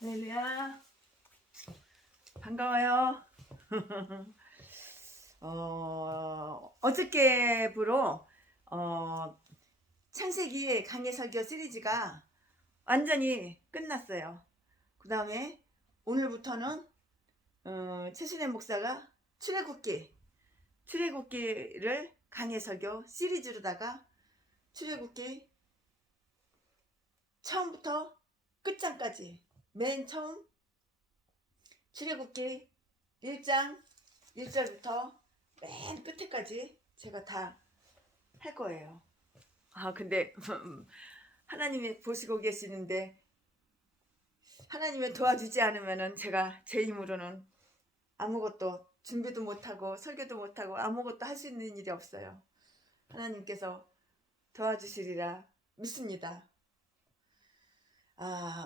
할렐루야. 반가워요. 어저께부로 창세기 강해 설교 시리즈가 완전히 끝났어요. 그 다음에 오늘부터는 최순애 목사가 출애굽기를 강해 설교 시리즈로다가 출애굽기 처음부터 끝장까지 맨 처음 출애굽기 1장 1절부터 맨 끝에까지 제가 다 할 거예요. 근데 하나님이 보시고 계시는데 하나님이 도와주지 않으면은 제가 제 힘으로는 아무것도 준비도 못하고 설교도 못하고 아무것도 할 수 있는 일이 없어요. 하나님께서 도와주시리라 믿습니다.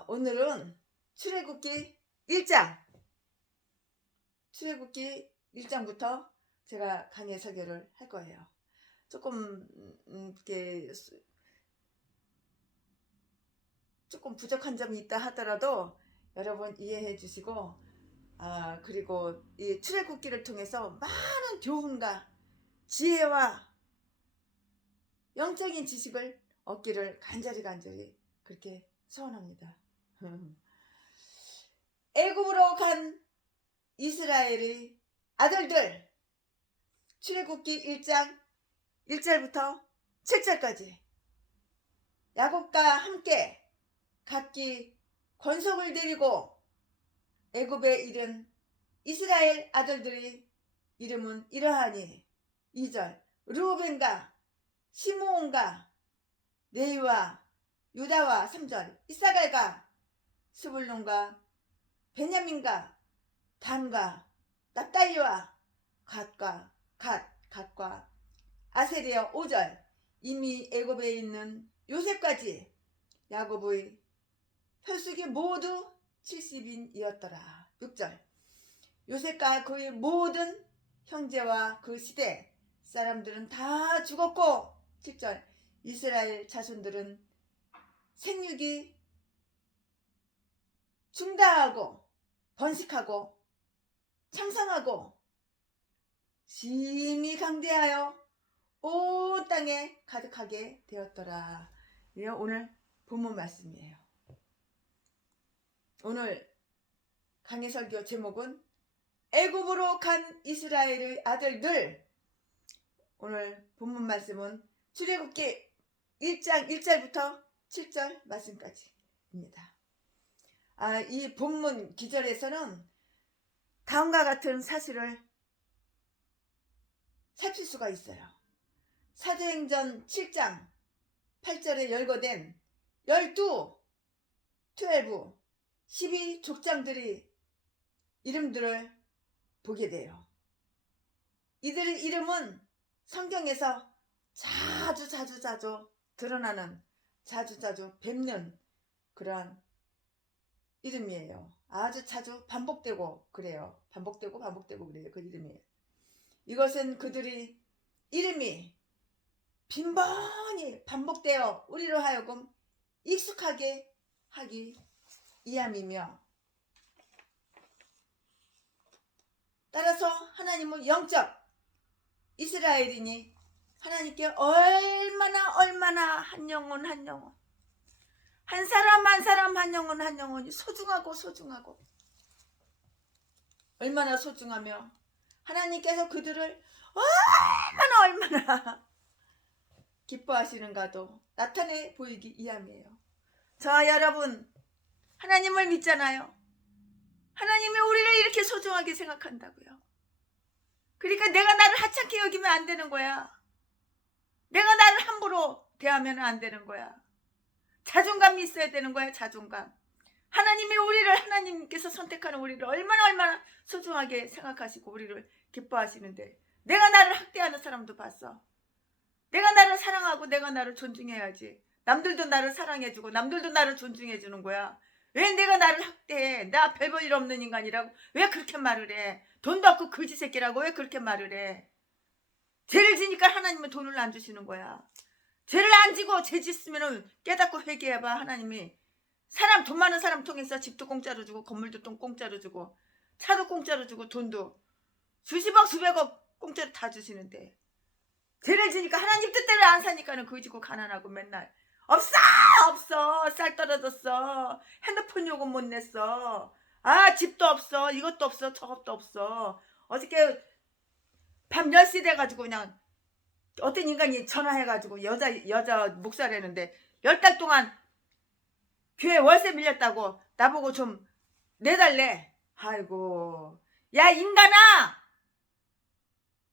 오늘은 출애굽기 1장부터 제가 강의 설교를 할 거예요. 조금 조금 부족한 점이 있다 하더라도 여러분 이해해 주시고 그리고 이 출애굽기를 통해서 많은 교훈과 지혜와 영적인 지식을 얻기를 간절히 그렇게 소원합니다. 애굽으로 간 이스라엘의 아들들, 출애굽기 1장 1절부터 7절까지 야곱과 함께 각기 권속을 데리고 애굽에 이른 이스라엘 아들들의 이름은 이러하니 2절 르우벤과 시므온과 레위와 유다와 3절 이사갈과 스불론과 베냐민과 단과 납달리와 갓과 아세리아 5절 이미 애굽에 있는 요셉까지 야곱의 혈육이 모두 70인이었더라. 6절 요셉과 그의 모든 형제와 그 시대 사람들은 다 죽었고 7절 이스라엘 자손들은 생육이 중다하고 번식하고 창성하고 심히 강대하여 온 땅에 가득하게 되었더라. 이게 오늘 본문 말씀이에요. 오늘 강의 설교 제목은 애굽으로 간 이스라엘의 아들들. 오늘 본문 말씀은 출애굽기 1장 1절부터 7절 말씀까지입니다. 이 본문 기절에서는 다음과 같은 사실을 살필 수가 있어요. 사도행전 7장 8절에 열거된 12 족장들의 이름들을 보게 돼요. 이들의 이름은 성경에서 자주 드러나는 자주 뵙는 그러한 이름이에요. 아주 자주 반복되고 그래요. 반복되고 그래요. 그 이름이에요. 이것은 그들의 이름이 빈번히 반복되어 우리로 하여금 익숙하게 하기 위함이며 따라서 하나님은 영적 이스라엘이니 하나님께 얼마나 한 영혼 한 사람 한 영혼이 소중하고 얼마나 소중하며 하나님께서 그들을 얼마나 기뻐하시는가도 나타내 보이기 위함이에요. 자, 여러분 하나님을 믿잖아요. 하나님이 우리를 이렇게 소중하게 생각한다고요. 그러니까 내가 나를 하찮게 여기면 안 되는 거야. 내가 나를 함부로 대하면 안 되는 거야. 자존감이 있어야 되는 거야. 자존감. 하나님께서 선택하는 우리를 얼마나 소중하게 생각하시고 우리를 기뻐하시는데 내가 나를 학대하는 사람도 봤어. 내가 나를 사랑하고 내가 나를 존중해야지. 남들도 나를 사랑해주고 남들도 나를 존중해주는 거야. 왜 내가 나를 학대해? 나 별 볼 일 없는 인간이라고 왜 그렇게 말을 해? 돈도 없고 거지 새끼라고 왜 그렇게 말을 해? 죄를 지니까 하나님은 돈을 안 주시는 거야. 죄를 안 지고 죄 짓으면 깨닫고 회개해봐. 하나님이 사람 돈 많은 사람 통해서 집도 공짜로 주고 건물도 또 공짜로 주고 차도 공짜로 주고 돈도 수십억 수백억 공짜로 다 주시는데 죄를 지니까 하나님 뜻대로 안 사니까는 거지고 가난하고 맨날 없어 쌀 떨어졌어 핸드폰 요금 못 냈어 아 집도 없어 이것도 없어 저것도 없어 어저께 밤 10시 돼가지고 그냥 어떤 인간이 전화해가지고 여자 목사라는데 10달 동안 교회 월세 밀렸다고 나보고 좀 내달래. 아이고 야 인간아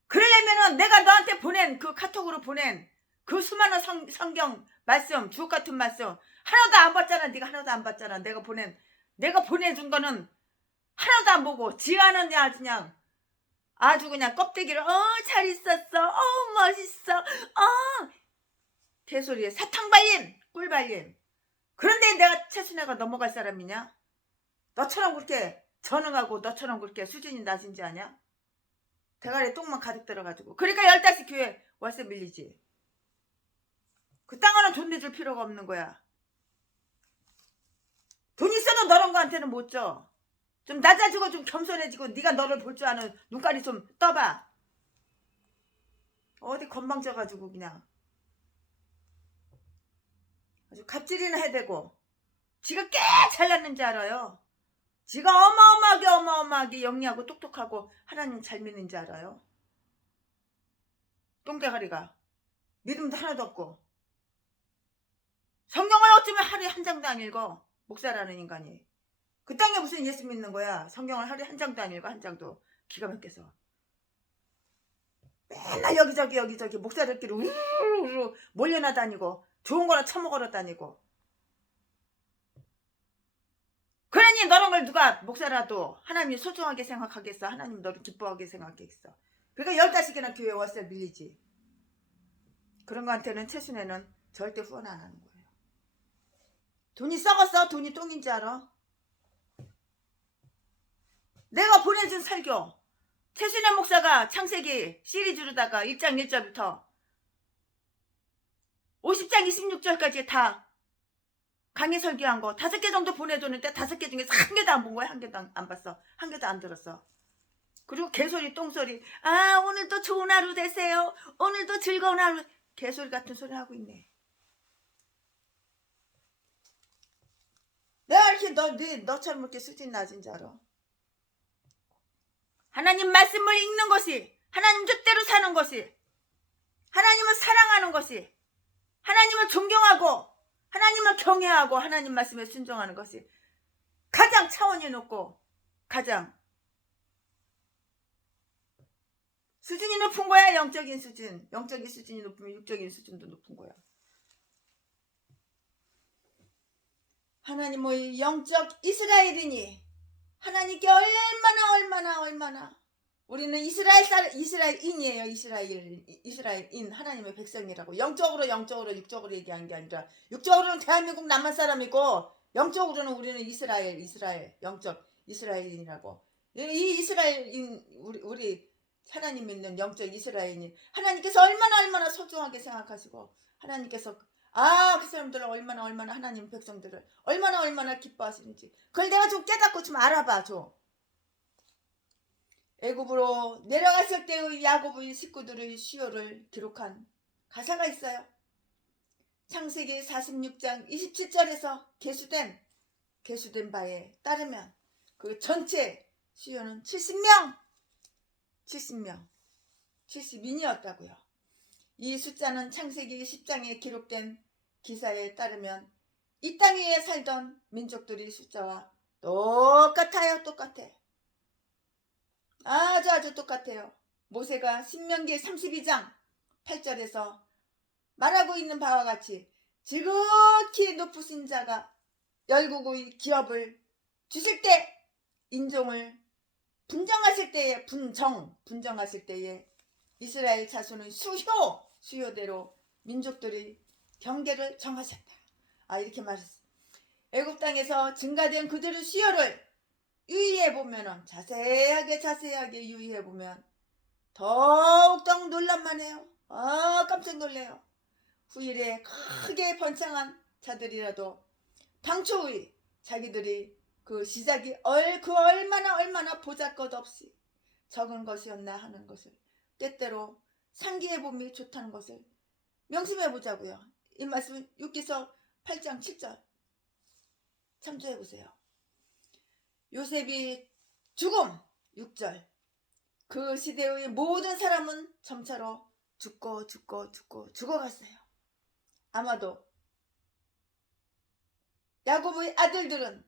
그러려면은 내가 너한테 보낸 그 카톡으로 보낸 그 수많은 성경 말씀 주옥 같은 말씀 하나도 안 봤잖아. 네가 하나도 안 봤잖아. 내가 보내준 거는 하나도 안 보고 지하는 아주 그냥 껍데기를 잘 있었어 멋있어 개소리에 사탕 발림 꿀 발림. 그런데 내가 최순애가 넘어갈 사람이냐? 너처럼 그렇게 전응하고 너처럼 그렇게 수준이 낮은지 아냐? 대가리에 똥만 가득 들어가지고 그러니까 15 교회 월세 밀리지. 그 땅 하나 돈 내줄 필요가 없는 거야. 돈 있어도 너런 거한테는 못 줘. 좀 낮아지고 좀 겸손해지고 네가 너를 볼 줄 아는 눈깔이 좀 떠봐. 어디 건방져가지고 그냥 아주 갑질이나 해대고 지가 꽤 잘났는지 알아요. 지가 어마어마하게 영리하고 똑똑하고 하나님 잘 믿는지 알아요. 똥대가리가 믿음도 하나도 없고 성경을 어쩌면 하루에 한 장도 안 읽어. 목사라는 인간이 그 땅에 무슨 예수 믿는 거야. 성경을 하루에 한 장도 안 읽어. 한 장도 기가 막혀서 맨날 여기저기 목사들끼리 우르르 몰려나다니고 좋은 거나 처먹으러 다니고. 그러니 너런 걸 누가 목사라도 하나님이 소중하게 생각하겠어? 하나님 너를 기뻐하게 생각하겠어? 그러니까 15개나 교회 월세 밀리지. 그런 거한테는 최순애는 절대 후원 안 하는 거예요. 돈이 썩었어? 돈이 똥인지 알아? 내가 보내준 설교 최순애 목사가 창세기 시리즈로다가 1장 1절부터 50장 26절까지 다 강의 설교한 거 5개 정도 보내줬는데 5개 중에서 한 개도 안 본 거야. 한 개도 안 봤어. 한 개도 안 들었어. 그리고 개소리 똥소리 오늘도 좋은 하루 되세요. 오늘도 즐거운 하루. 개소리 같은 소리 하고 있네. 내가 이렇게 너처럼 이렇게 수준 낮은 줄 알아? 하나님 말씀을 읽는 것이 하나님 뜻대로 사는 것이 하나님을 사랑하는 것이 하나님을 존경하고 하나님을 경외하고 하나님 말씀에 순종하는 것이 가장 차원이 높고 가장 수준이 높은 거야. 영적인 수준이 높으면 육적인 수준도 높은 거야. 하나님의 영적 이스라엘이니 하나님께 얼마나 우리는 이스라엘인이에요. 이스라엘인 하나님의 백성이라고. 영적으로 육적으로 얘기하는 게 아니라 육적으로는 대한민국 남한 사람이고 영적으로는 우리는 이스라엘 영적 이스라엘인이라고. 이 이스라엘인 우리 하나님 믿는 영적 이스라엘인 하나님께서 얼마나 소중하게 생각하시고 하나님께서 그 사람들을 얼마나 하나님 백성들을 얼마나 기뻐하시는지 그걸 내가 좀 깨닫고 좀 알아봐 줘. 애굽으로 내려갔을 때의 야곱의 식구들의 수요를 기록한 가사가 있어요. 창세기 46장 27절에서 계수된 바에 따르면 그 전체 수요는 70인이었다고요. 이 숫자는 창세기 10장에 기록된 기사에 따르면 이 땅 위에 살던 민족들의 숫자와 똑같아. 아주 똑같아요. 모세가 신명기 32장 8절에서 말하고 있는 바와 같이 지극히 높으신 자가 열국의 기업을 주실 때 인종을 분정하실 때에 이스라엘 자손의 수요대로 민족들의 경계를 정하셨다. 이렇게 말했어. 애굽 땅에서 증가된 그들의 수요를 유의해보면 자세하게 유의해보면 더욱더 놀랍만해요. 깜짝 놀래요. 후일에 크게 번창한 자들이라도 당초의 자기들이 그 시작이 그 얼마나 보잘것없이 적은 것이었나 하는 것을 때때로 상기해 봄이 좋다는 것을 명심해 보자고요. 이 말씀은 욥기서 8장 7절 참조해 보세요. 요셉이 죽음 6절 그 시대의 모든 사람은 점차로 죽어갔어요. 아마도 야곱의 아들들은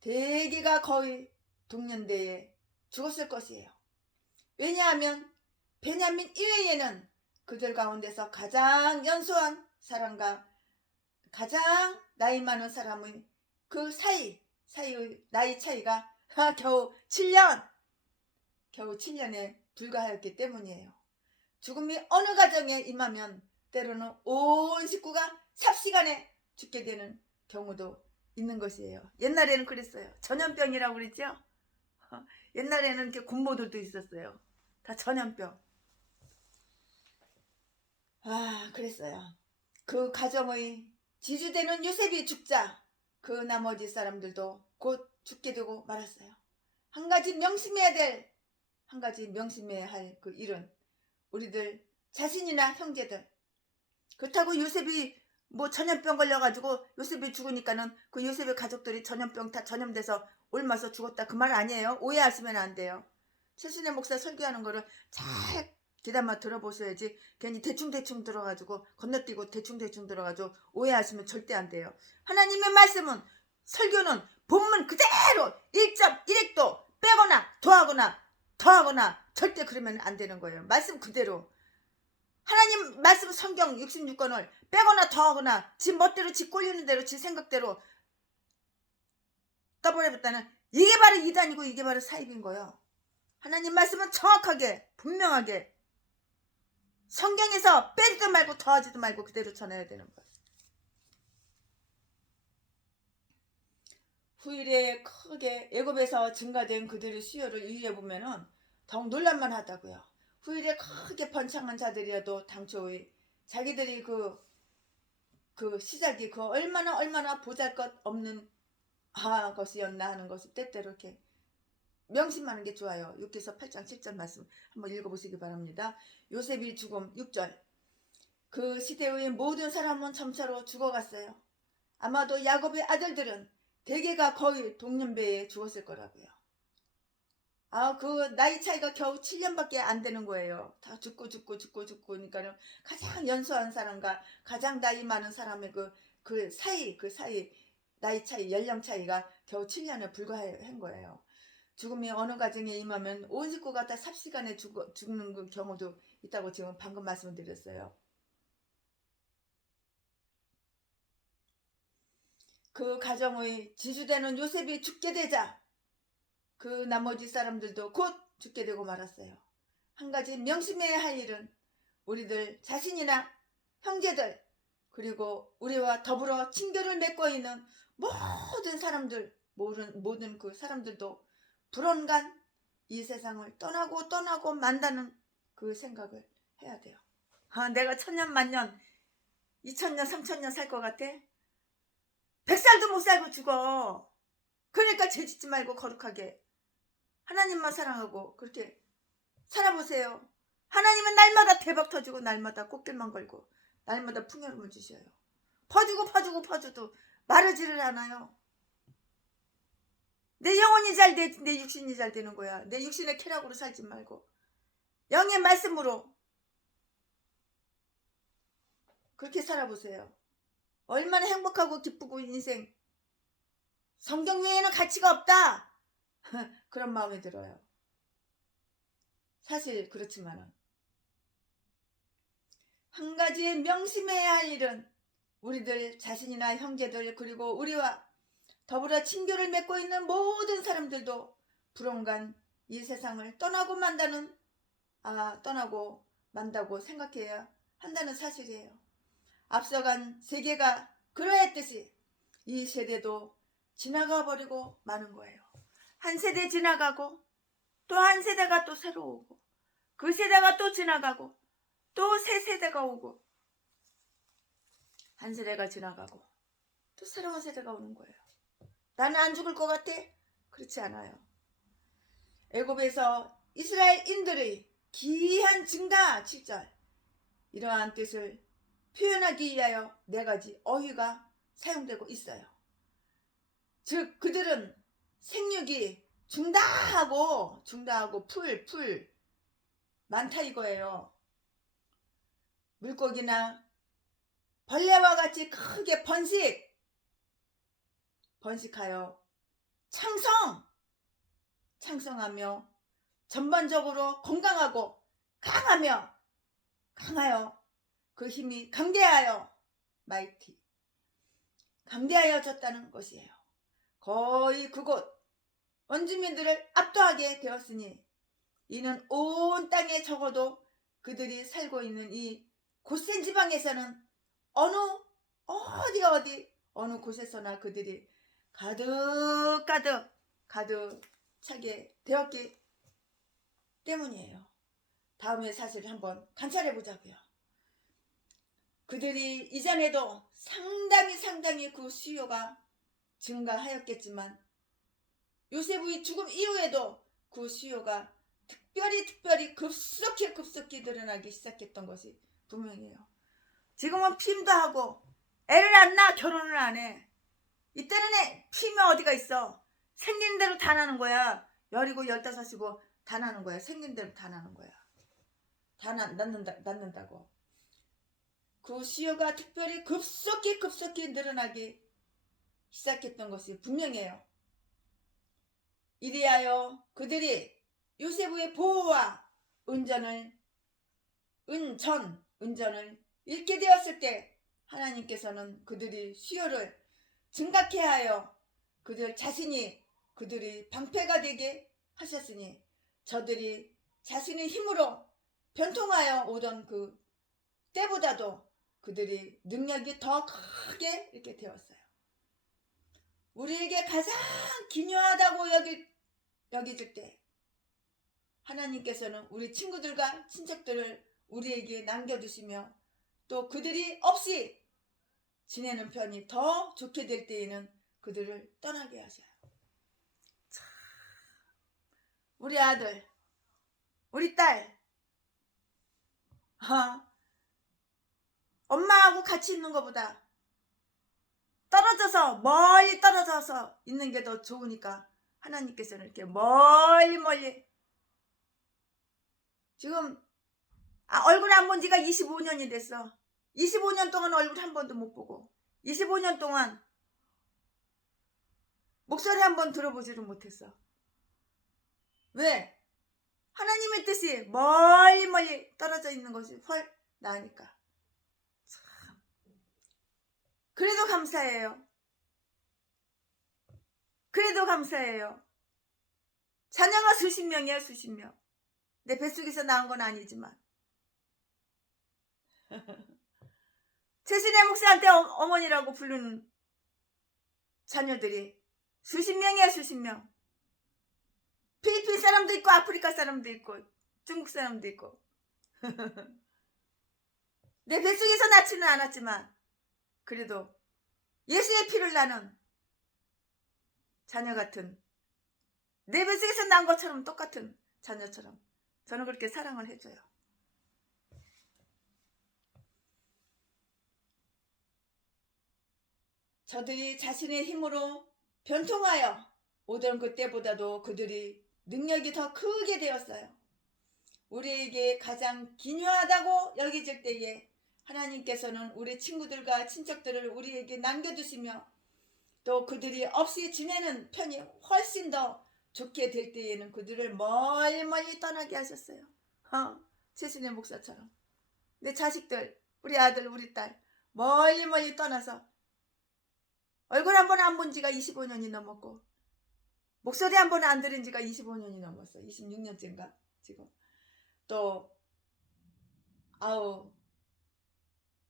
대개가 거의 동년대에 죽었을 것이에요. 왜냐하면 베냐민 이외에는 그들 가운데서 가장 연소한 사람과 가장 나이 많은 사람의 그 사이의 나이 차이가 겨우 7년에 불과하였기 때문이에요. 죽음이 어느 가정에 임하면 때로는 온 식구가 삽시간에 죽게 되는 경우도 있는 것이에요. 옛날에는 그랬어요. 전염병이라고 그랬죠. 옛날에는 이렇게 군모들도 있었어요. 다 전염병. 그랬어요. 그 가정의 지주되는 요셉이 죽자 그 나머지 사람들도 곧 죽게 되고 말았어요. 한 가지 명심해야 할 그 일은 우리들 자신이나 형제들. 그렇다고 요셉이 뭐 전염병 걸려가지고 요셉이 죽으니까는 그 요셉의 가족들이 전염병 다 전염돼서 옮아서 죽었다 그 말 아니에요. 오해하시면 안 돼요. 최순애 목사 설교하는 거를 잘 귀담아 들어보셔야지 괜히 대충 들어가지고 건너뛰고 대충 들어가지고 오해하시면 절대 안 돼요. 하나님의 말씀은 설교는 본문 그대로 1.1핵도 빼거나 더하거나 절대 그러면 안 되는 거예요. 말씀 그대로. 하나님 말씀 성경 66권을 빼거나 더하거나 지 멋대로 지 꼴리는 대로 지 생각대로 떠버려봤다는 이게 바로 이단이고 이게 바로 사입인 거예요. 하나님 말씀은 정확하게 분명하게 성경에서 빼지도 말고 더하지도 말고 그대로 전해야 되는 거예요. 후일에 크게 애굽에서 증가된 그들의 수요를 이유해 보면은 더욱 놀랄만 하다고요. 후일에 크게 번창한 자들이라도 당초의 자기들이 그 시작이 그 얼마나 보잘것없는 것이었나 하는 것을 때때로 이렇게 명심하는 게 좋아요. 욥기서 8장 7절 말씀 한번 읽어보시기 바랍니다. 요셉이 죽음 6절 그 시대의 모든 사람은 점차로 죽어갔어요. 아마도 야곱의 아들들은 대개가 거의 동년배에 죽었을 거라고요. 그 나이 차이가 겨우 7년밖에 안 되는 거예요. 다 죽고 그러니까는 가장 연소한 사람과 가장 나이 많은 사람의 그 사이 나이 차이 연령 차이가 겨우 7년에 불과한 거예요. 죽음이 어느 가정에 임하면 온 식구가 다 삽시간에 죽는 그 경우도 있다고 지금 방금 말씀을 드렸어요. 그 가정의 지주되는 요셉이 죽게 되자 그 나머지 사람들도 곧 죽게 되고 말았어요. 한 가지 명심해야 할 일은 우리들 자신이나 형제들 그리고 우리와 더불어 친교를 맺고 있는 모든 그 사람들도 불언간 이 세상을 떠나고 만다는 그 생각을 해야 돼요. 내가 천년 만년 2000년 3000년 살 것 같아? 100살도 못 살고 죽어. 그러니까 죄짓지 말고 거룩하게 하나님만 사랑하고 그렇게 살아보세요. 하나님은 날마다 대박 터지고 날마다 꽃길만 걸고 날마다 풍요로움을 주셔요. 퍼주도 마르지를 않아요. 내 영혼이 잘 돼, 내 육신이 잘 되는 거야. 내 육신의 쾌락으로 살지 말고 영의 말씀으로 그렇게 살아보세요. 얼마나 행복하고 기쁘고 인생. 성경 외에는 가치가 없다. 그런 마음이 들어요. 사실 그렇지만은 한 가지 명심해야 할 일은 우리들 자신이나 형제들 그리고 우리와 더불어 친교를 맺고 있는 모든 사람들도 불언간 이 세상을 떠나고 만다고 생각해야 한다는 사실이에요. 앞서간 세계가 그러했듯이 이 세대도 지나가 버리고 마는 거예요. 한 세대 지나가고 또 한 세대가 또 새로 오고 그 세대가 또 지나가고 또 새 세대가 오고 한 세대가 지나가고 또 새로운 세대가 오는 거예요. 나는 안 죽을 것 같아? 그렇지 않아요. 애굽에서 이스라엘인들의 기이한 증가 7절, 이러한 뜻을 표현하기 위하여 4가지 어휘가 사용되고 있어요. 즉 그들은 생육이 중다하고 풀 많다 이거예요. 물고기나 벌레와 같이 크게 번식하여 창성하며 전반적으로 건강하고 강하여 그 힘이 강대하여졌다는 것이에요. 거의 그곳 원주민들을 압도하게 되었으니 이는 온 땅에 적어도 그들이 살고 있는 이 고센 지방에서는 어느 곳에서나 그들이 가득 차게 되었기 때문이에요. 다음의 사실을 한번 관찰해 보자고요. 그들이 이전에도 상당히 그 수요가 증가하였겠지만 요셉의 죽음 이후에도 그 수요가 특별히 급속히 늘어나기 시작했던 것이 분명해요. 지금은 피임도 하고 애를 안 낳아 결혼을 안 해. 이때는 피면 어디가 있어. 생긴 대로 다 나는 거야. 10이고 15이고 다 나는 거야. 생긴 대로 다 나는 거야. 다 낳는다고. 그 수요가 특별히 급속히 늘어나기 시작했던 것이 분명해요. 이리하여 그들이 요셉의 보호와 은전을 잃게 되었을 때 하나님께서는 그들이 수요를 증가케 하여 그들 자신이 그들이 방패가 되게 하셨으니 저들이 자신의 힘으로 변통하여 오던 그 때보다도 그들이 능력이 더 크게 이렇게 되었어요. 우리에게 가장 기묘하다고 여겨질 때 하나님께서는 우리 친구들과 친척들을 우리에게 남겨두시며 또 그들이 없이 지내는 편이 더 좋게 될 때에는 그들을 떠나게 하셔요. 참, 우리 아들, 우리 딸, 엄마하고 같이 있는 것보다 멀리 떨어져서 있는 게 더 좋으니까 하나님께서는 이렇게 멀리 지금 얼굴 안 본 지가 25년이 됐어. 25년 동안 얼굴 한 번도 못 보고 25년 동안 목소리 한 번 들어보지를 못했어. 왜? 하나님의 뜻이 멀리 떨어져 있는 것이 훨 나으니까. 참. 그래도 감사해요. 자녀가 수십 명이야, 수십 명. 내 뱃속에서 낳은 건 아니지만. 최신의 목사한테 어머니라고 부르는 자녀들이 수십 명이야, 수십 명. 필리핀 사람도 있고 아프리카 사람도 있고 중국 사람도 있고. 내 뱃속에서 낳지는 않았지만 그래도 예수의 피를 나는 자녀 같은, 내 뱃속에서 난 것처럼 똑같은 자녀처럼 저는 그렇게 사랑을 해줘요. 저들이 자신의 힘으로 변통하여 오던 그때보다도 그들이 능력이 더 크게 되었어요. 우리에게 가장 기묘하다고 여겨질 때에 하나님께서는 우리 친구들과 친척들을 우리에게 남겨두시며 또 그들이 없이 지내는 편이 훨씬 더 좋게 될 때에는 그들을 멀리 떠나게 하셨어요. 최신의 목사처럼 내 자식들, 우리 아들, 우리 딸 멀리 떠나서 얼굴 한 번 안 본 지가 25년이 넘었고 목소리 한 번 안 들은 지가 25년이 넘었어. 26년째인가 지금. 또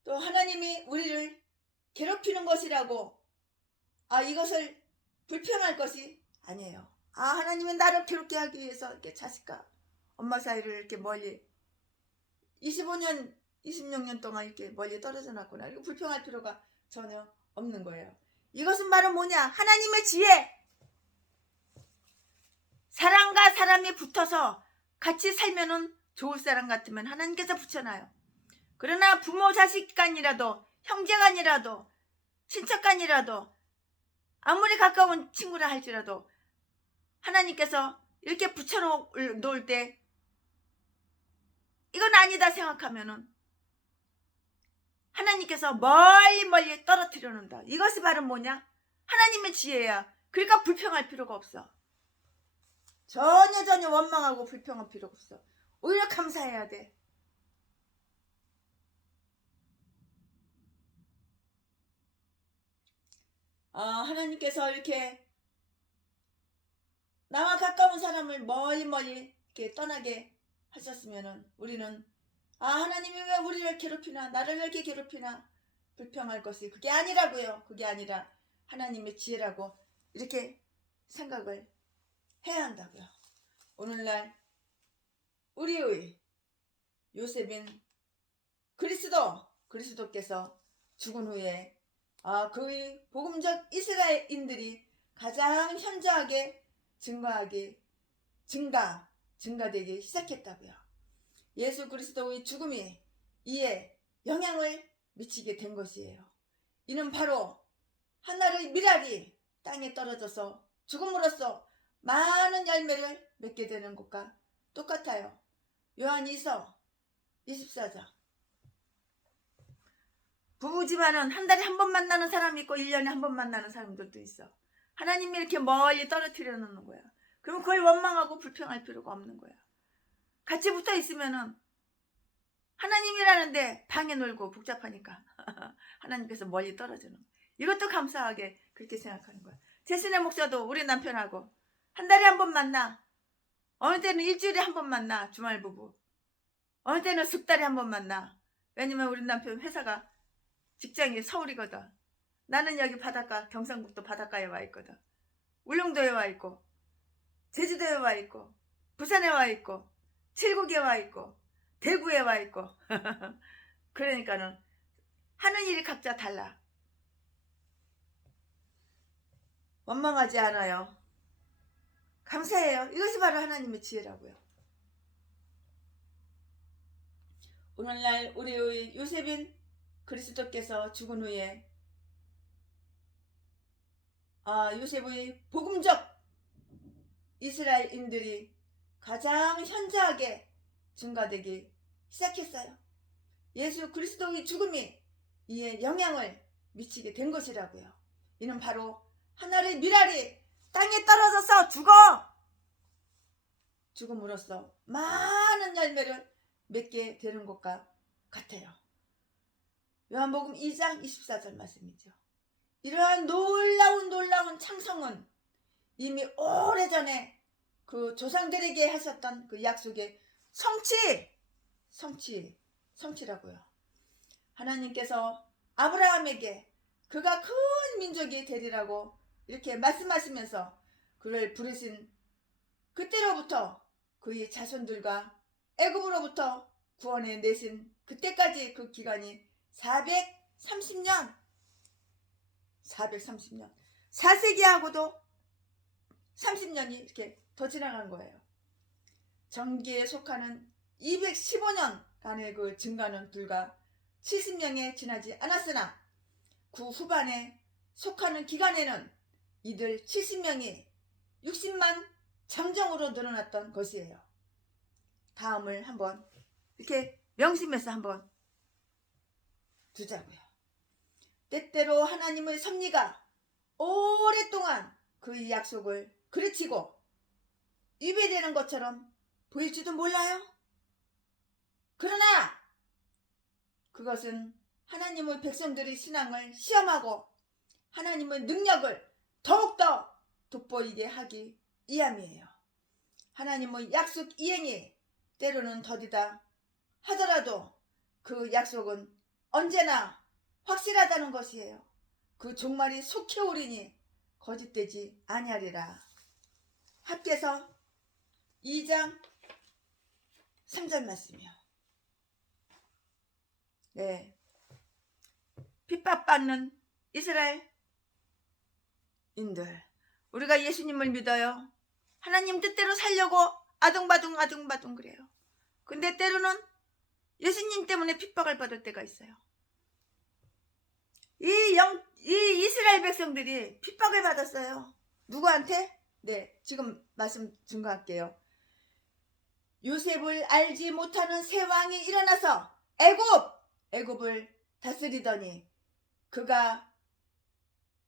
하나님이 우리를 괴롭히는 것이라고 이것을 불평할 것이 아니에요. 하나님은 나를 괴롭게 하기 위해서 이렇게 자식과 엄마 사이를 이렇게 멀리 26년 동안 이렇게 멀리 떨어져 놨구나. 이거 불평할 필요가 전혀 없는 거예요. 이것은 바로 뭐냐? 하나님의 지혜. 사람과 사람이 붙어서 같이 살면은 좋을 사람 같으면 하나님께서 붙여놔요. 그러나 부모 자식 간이라도 형제 간이라도 친척 간이라도 아무리 가까운 친구라 할지라도 하나님께서 이렇게 붙여놓을 때 이건 아니다 생각하면은 하나님께서 멀리 멀리 떨어뜨려 놓는다. 이것이 바로 뭐냐? 하나님의 지혜야. 그러니까 불평할 필요가 없어. 전혀 원망하고 불평할 필요가 없어. 오히려 감사해야 돼. 하나님께서 이렇게 나와 가까운 사람을 멀리 이렇게 떠나게 하셨으면은 우리는 하나님이 왜 우리를 괴롭히나, 나를 왜 이렇게 괴롭히나 불평할 것이 그게 아니라고요. 그게 아니라 하나님의 지혜라고 이렇게 생각을 해야 한다고요. 오늘날 우리의 요셉인 그리스도께서 죽은 후에 그의 복음적 이스라엘인들이 가장 현저하게 증가되기 시작했다고요. 예수 그리스도의 죽음이 이에 영향을 미치게 된 것이에요. 이는 바로 하나의 밀알이 땅에 떨어져서 죽음으로써 많은 열매를 맺게 되는 것과 똑같아요. 요한이서 24장. 부부지만은 한 달에 한 번 만나는 사람이 있고 1년에 한 번 만나는 사람들도 있어. 하나님이 이렇게 멀리 떨어뜨려 놓는 거야. 그럼 그걸 원망하고 불평할 필요가 없는 거야. 같이 붙어 있으면은 하나님이라는데 방에 놀고 복잡하니까 하나님께서 멀리 떨어지는 거야. 이것도 감사하게 그렇게 생각하는 거야. 제순의 목사도 우리 남편하고 한 달에 한 번 만나. 어느 때는 일주일에 한 번 만나. 주말 부부. 어느 때는 석 달에 한 번 만나. 왜냐면 우리 남편 회사가 직장이 서울이거든. 나는 여기 바닷가 경상북도 바닷가에 와 있거든. 울릉도에 와 있고 제주도에 와 있고 부산에 와 있고 칠곡에 와 있고 대구에 와 있고 그러니까는 하는 일이 각자 달라. 원망하지 않아요. 감사해요. 이것이 바로 하나님의 지혜라고요. 오늘날 우리의 요셉인 그리스도께서 죽은 후에 요셉의 복음적 이스라엘인들이 가장 현저하게 증가되기 시작했어요. 예수 그리스도의 죽음이 이에 영향을 미치게 된 것이라고요. 이는 바로 하나의 밀알이 땅에 떨어져서 죽음으로써 많은 열매를 맺게 되는 것과 같아요. 요한복음 2장 24절 말씀이죠. 이러한 놀라운 창성은 이미 오래전에 그 조상들에게 하셨던 그 약속의 성취라고요. 하나님께서 아브라함에게 그가 큰 민족이 되리라고 이렇게 말씀하시면서 그를 부르신 그때로부터 그의 자손들과 애굽으로부터 구원해 내신 그때까지 그 기간이 430년 4세기하고도 30년이 이렇게 더 지나간 거예요. 정기에 속하는 215년간의 그 증가는 불과 70년에 지나지 않았으나 그 후반에 속하는 기간에는 이들 70명이 60만 잠정으로 늘어났던 것이에요. 다음을 한번 이렇게 명심해서 한번 두자고요. 때때로 하나님의 섭리가 오랫동안 그 약속을 그르치고 위배되는 것처럼 보일지도 몰라요. 그러나 그것은 하나님의 백성들의 신앙을 시험하고 하나님의 능력을 더욱더 돋보이게 하기 위함이에요. 하나님의 약속 이행이 때로는 더디다 하더라도 그 약속은 언제나 확실하다는 것이에요. 그 종말이 속히 오리니 거짓되지 아니하리라. 합계서 2장 3절 말씀이요. 네, 핍박받는 이스라엘 인들, 우리가 예수님을 믿어요. 하나님 뜻대로 살려고 아둥바둥 그래요. 근데 때로는 예수님 때문에 핍박을 받을 때가 있어요. 이 이스라엘 백성들이 핍박을 받았어요. 누구한테? 네, 지금 말씀 증거할게요. 요셉을 알지 못하는 새 왕이 일어나서 애굽을 다스리더니 그가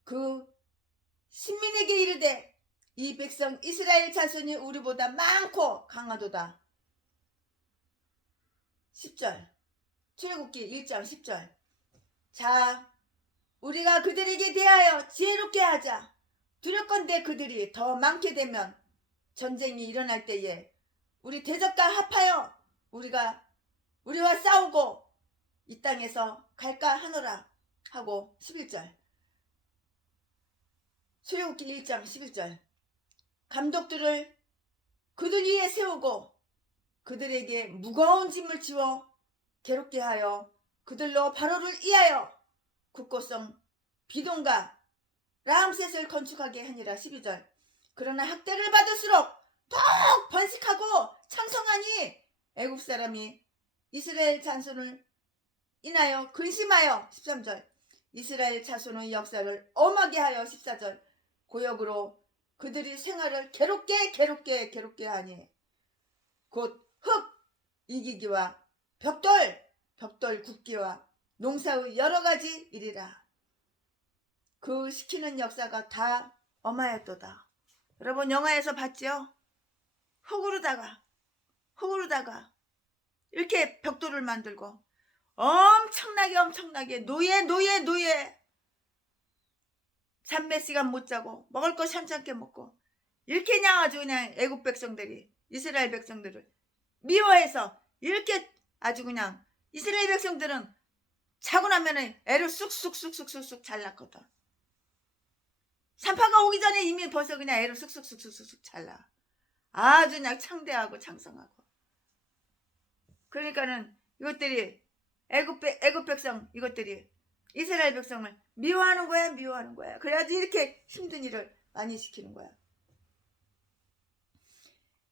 그 신민에게 이르되 이 백성 이스라엘 자손이 우리보다 많고 강하도다. 10절 출애굽기 1장 10절. 자, 우리가 그들에게 대하여 지혜롭게 하자. 두렵건대 그들이 더 많게 되면 전쟁이 일어날 때에 우리 대적과 합하여 우리와 싸우고 이 땅에서 갈까 하노라 하고 11절. 출애굽기 1장 11절. 감독들을 그들 위에 세우고 그들에게 무거운 짐을 지워 괴롭게 하여 그들로 바로를 이하여 국고성 비동과 라암셋을 건축하게 하니라. 12절. 그러나 학대를 받을수록 더욱 번식하고 창성하니 애굽 사람이 이스라엘 자손을 인하여 근심하여. 13절. 이스라엘 자손의 역사를 엄하게 하여. 14절. 고역으로 그들이 생활을 괴롭게 하니 곧 흙 이기기와 벽돌 굽기와 농사의 여러 가지 일이라. 그 시키는 역사가 다 엄하였도다. 여러분 영화에서 봤죠? 흙으로다가 이렇게 벽돌을 만들고 엄청나게 노예 잠 몇 시간 못 자고 먹을 거 샴샴게 먹고 이렇게 그냥 아주 그냥 애굽 백성들이 이스라엘 백성들을 미워해서 이렇게 아주 그냥 이스라엘 백성들은 자고 나면은 애를 쑥쑥 잘 낳거든. 산파가 오기 전에 이미 벌써 그냥 애를 쑥쑥 잘라. 아주 그냥 창대하고 창성하고. 그러니까는 이것들이 애굽 백성 이것들이 이스라엘 백성을 미워하는 거야. 그래야지 이렇게 힘든 일을 많이 시키는 거야.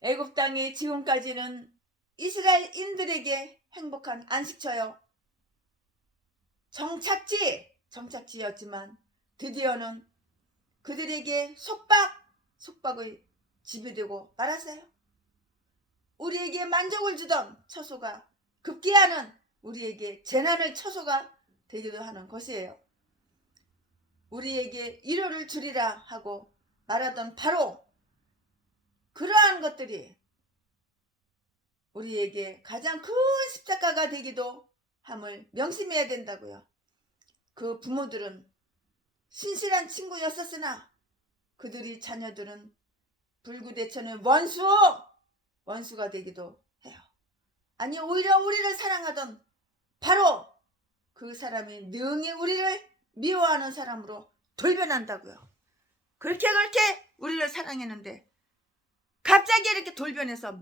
애굽 땅이 지금까지는 이스라엘인들에게 행복한 안식처요 정착지였지만 드디어는 그들에게 속박의 집이 되고 말았어요. 우리에게 만족을 주던 처소가 급기야는 우리에게 재난의 처소가 되기도 하는 것이에요. 우리에게 위로를 주리라 하고 말하던 바로 그러한 것들이 우리에게 가장 큰 십자가가 되기도 함을 명심해야 된다고요. 그 부모들은 신실한 친구였었으나 그들이 자녀들은 불구대천의 원수가 되기도 해요. 아니 오히려 우리를 사랑하던 바로 그 사람이 능히 우리를 미워하는 사람으로 돌변한다고요. 그렇게 우리를 사랑했는데 갑자기 이렇게 돌변해서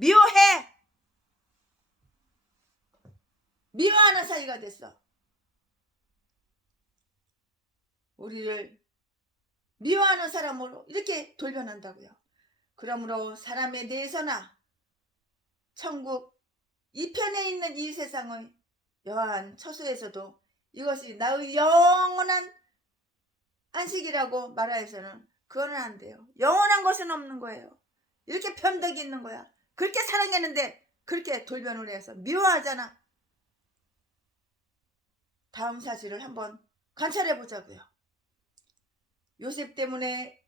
미워하는 사이가 됐어. 우리를 미워하는 사람으로 이렇게 돌변한다고요. 그러므로 사람에 대해서나 천국 이편에 있는 이 세상의 여한 처소에서도 이것이 나의 영원한 안식이라고 말하여서는 그거는 안 돼요. 영원한 것은 없는 거예요. 이렇게 변덕이 있는 거야. 그렇게 사랑했는데 그렇게 돌변을 해서 미워하잖아. 다음 사실을 한번 관찰해 보자고요. 요셉 때문에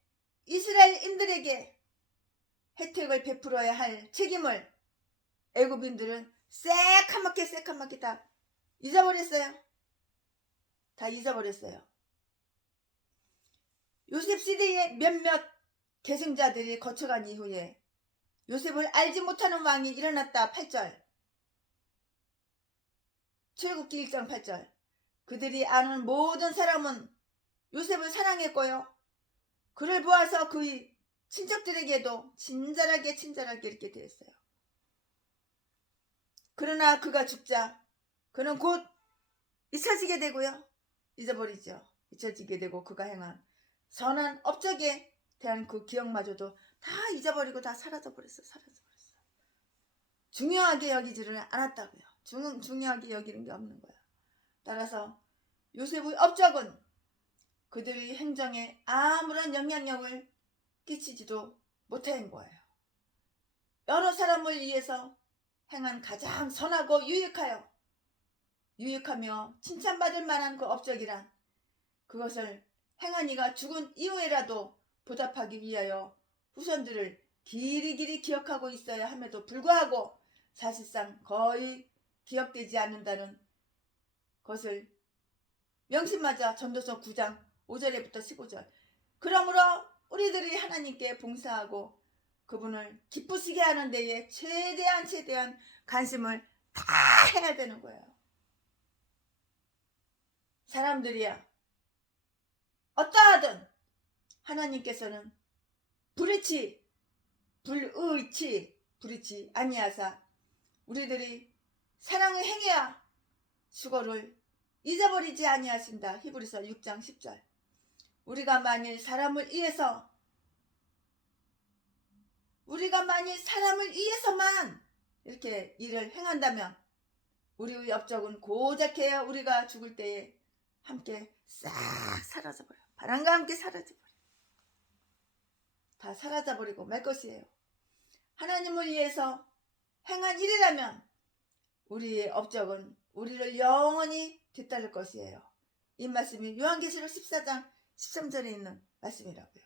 이스라엘인들에게 혜택을 베풀어야 할 책임을 애굽인들은 새카맣게 다 잊어버렸어요. 요셉 시대의 몇몇 계승자들이 거쳐간 이후에 요셉을 알지 못하는 왕이 일어났다. 8절. 출애굽기 1장 8절. 그들이 아는 모든 사람은 요셉을 사랑했고요. 그를 보아서 그의 친척들에게도 친절하게 이렇게 대했어요. 그러나 그가 죽자 그는 곧 잊혀지게 되고요. 잊어버리죠. 잊혀지게 되고 그가 행한 선한 업적에 대한 그 기억마저도 다 잊어버리고 다 사라져버렸어. 중요하게 여기지를 않았다고요. 중요하게 여기는 게 없는 거야. 따라서 요셉의 업적은 그들의 행정에 아무런 영향력을 끼치지도 못한 거예요. 여러 사람을 위해서 행한 가장 선하고 유익하며 칭찬받을 만한 그 업적이란 그것을 행한 이가 죽은 이후에라도 보답하기 위하여 후손들을 길이길이 기억하고 있어야 함에도 불구하고 사실상 거의 기억되지 않는다는 것을 명심하자. 전도서 9장 5절에부터 15절. 그러므로 우리들이 하나님께 봉사하고 그분을 기쁘시게 하는 데에 최대한 관심을 다 해야 되는 거예요. 사람들이야 어떠하든 하나님께서는 불의치 아니하사 우리들이 사랑의 행위와 수고를 잊어버리지 아니하신다. 히브리서 6장 10절. 우리가 만일 사람을 위해서만 이렇게 일을 행한다면 우리의 업적은 고작해야 우리가 죽을 때에 함께 싹 사라져버려. 바람과 함께 사라져버려. 다 사라져버리고 말 것이에요. 하나님을 위해서 행한 일이라면 우리의 업적은 우리를 영원히 뒤따를 것이에요. 이 말씀이 요한계시록 14장 13절에 있는 말씀이라고요.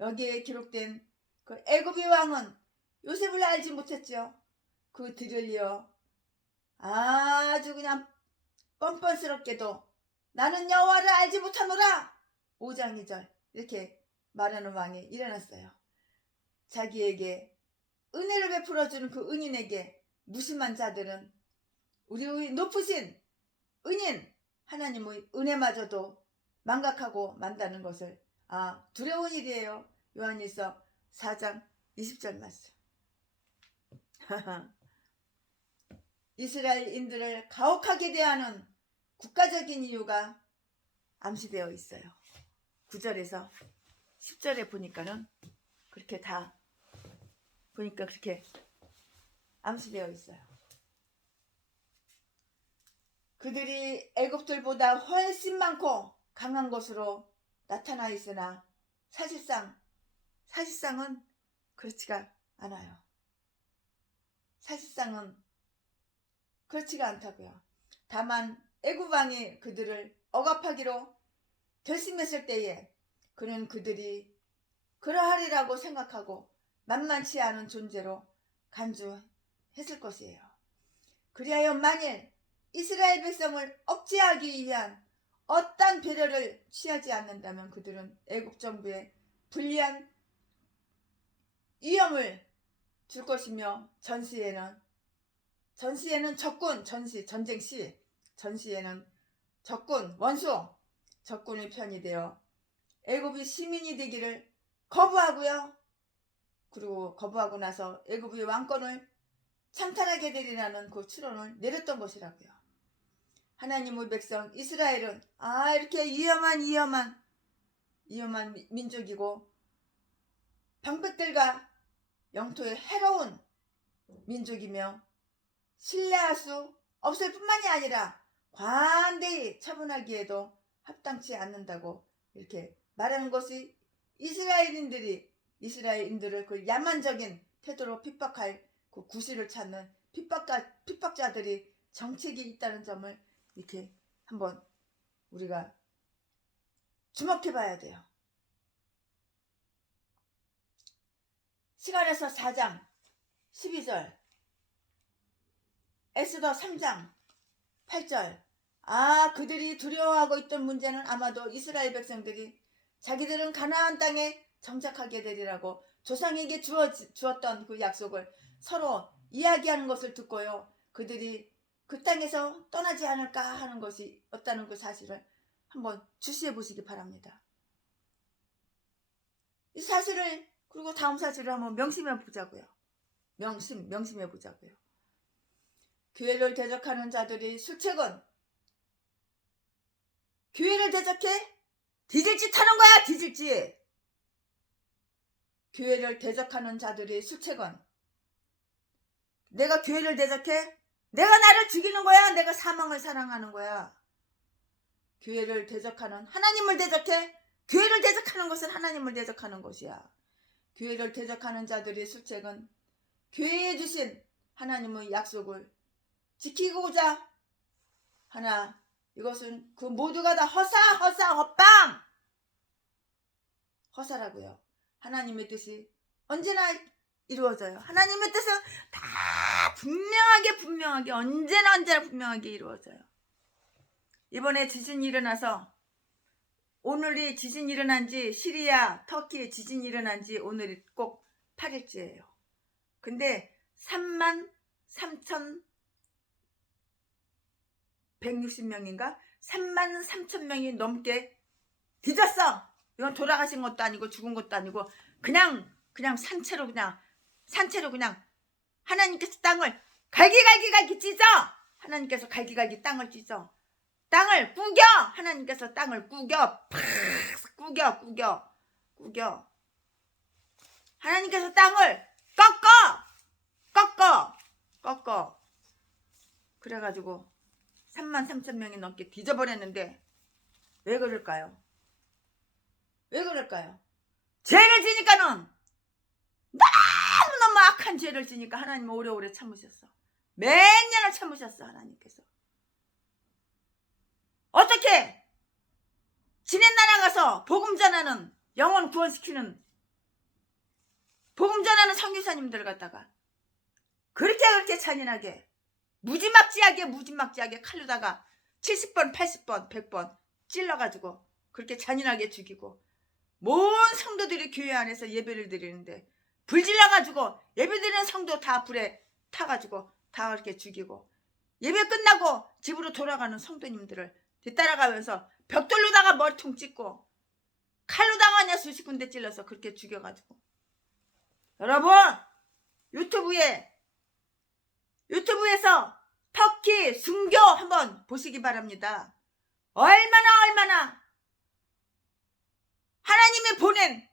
여기에 기록된 그 애굽의 왕은 요셉을 알지 못했죠. 그 뒤를 이어 아주 그냥 뻔뻔스럽게도 나는 여호와를 알지 못하노라 5장 2절 이렇게 말하는 왕이 일어났어요. 자기에게 은혜를 베풀어주는 그 은인에게 무심한 자들은 우리의 높으신 은인 하나님의 은혜마저도 망각하고 만다는 것을 두려운 일이에요. 요한일서 4장 20절 말씀. 이스라엘인들을 가혹하게 대하는 국가적인 이유가 암시되어 있어요. 9절에서 10절에 보니까는 그렇게 다 보니까 그렇게 암시되어 있어요. 그들이 애굽들보다 훨씬 많고 강한 것으로 나타나 있으나 사실상은 그렇지가 않아요. 사실상은 그렇지가 않다고요. 다만 애굽 왕이 그들을 억압하기로 결심했을 때에 그는 그들이 그러하리라고 생각하고 만만치 않은 존재로 간주했을 것이에요. 그리하여 만일 이스라엘 백성을 억제하기 위한 어떤 배려를 취하지 않는다면 그들은 애굽 정부에 불리한 위험을 줄 것이며 전시에는 적군의 편이 되어 애굽이 시민이 되기를 거부하고요. 그리고 거부하고 나서 애굽의 왕권을 찬탈하게 되리라는 그 추론을 내렸던 것이라고요. 하나님의 백성 이스라엘은 이렇게 위험한 민족이고 방백들과 영토에 해로운 민족이며 신뢰할 수 없을 뿐만이 아니라 관대히 처분하기에도 합당치 않는다고 이렇게 말하는 것이 이스라엘인들을 그 야만적인 태도로 핍박할 그 구실을 찾는 핍박자들이 정책이 있다는 점을 이렇게 한번 우리가 주목해 봐야 돼요. 스가랴서 4장 12절, 에스더 3장 8절. 그들이 두려워하고 있던 문제는 아마도 이스라엘 백성들이 자기들은 가나안 땅에 정착하게 되리라고 조상에게 주었던 그 약속을 서로 이야기하는 것을 듣고요. 그들이 그 땅에서 떠나지 않을까 하는 것이 없다는 그 사실을 한번 주시해 보시기 바랍니다. 이 사실을 그리고 다음 사실을 한번 명심해 보자고요. 명심해 보자고요. 교회를 대적하는 자들이 술책은 교회를 대적해 뒤질 짓 하는 거야, 뒤질 짓. 교회를 대적하는 자들이 수채건 내가 교회를 대적해? 내가 나를 죽이는 거야? 내가 사망을 사랑하는 거야? 교회를 대적하는 하나님을 대적해? 교회를 대적하는 것은 하나님을 대적하는 것이야. 교회를 대적하는 자들의 수책은 교회에 주신 하나님의 약속을 지키고자 하나, 이것은 그 모두가 다 헛빵 허사라고요. 하나님의 뜻이 언제나 이루어져요. 하나님의 뜻은 다 분명하게 언제나 분명하게 이루어져요. 이번에 지진이 일어나서 오늘이 지진이 일어난 지 시리아, 터키에 지진이 일어난 지 오늘이 꼭 8일째예요. 근데 33,160명인가? 33,000명이 넘게 뒤졌어. 이건 돌아가신 것도 아니고 죽은 것도 아니고 그냥 산채로 그냥 하나님께서 땅을 갈기 찢어. 하나님께서 갈기 땅을 찢어. 땅을 꾸겨. 하나님께서 땅을 꾸겨. 꾸겨. 하나님께서 땅을 꺾어. 그래가지고 33,000명이 넘게 뒤져버렸는데 왜 그럴까요? 죄를 지니까는 너무너무 악한 죄를 지니까 하나님은 오래오래 참으셨어. 몇 년을 참으셨어. 하나님께서. 어떻게 지낸 나라 가서 복음 전하는 영혼 구원시키는 복음 전하는 선교사님들 갖다가 그렇게 잔인하게 무지막지하게 칼로다가 70번 80번 100번 찔러가지고 그렇게 잔인하게 죽이고 모든 성도들이 교회 안에서 예배를 드리는데 불 질러가지고 예배 드리는 성도 다 불에 타가지고 다 그렇게 죽이고 예배 끝나고 집으로 돌아가는 성도님들을 뒤따라가면서 벽돌로다가 머리통 찍고 칼로다가 그냥 수십 군데 찔러서 그렇게 죽여가지고 여러분 유튜브에서 터키 순교 한번 보시기 바랍니다. 얼마나 하나님이 보낸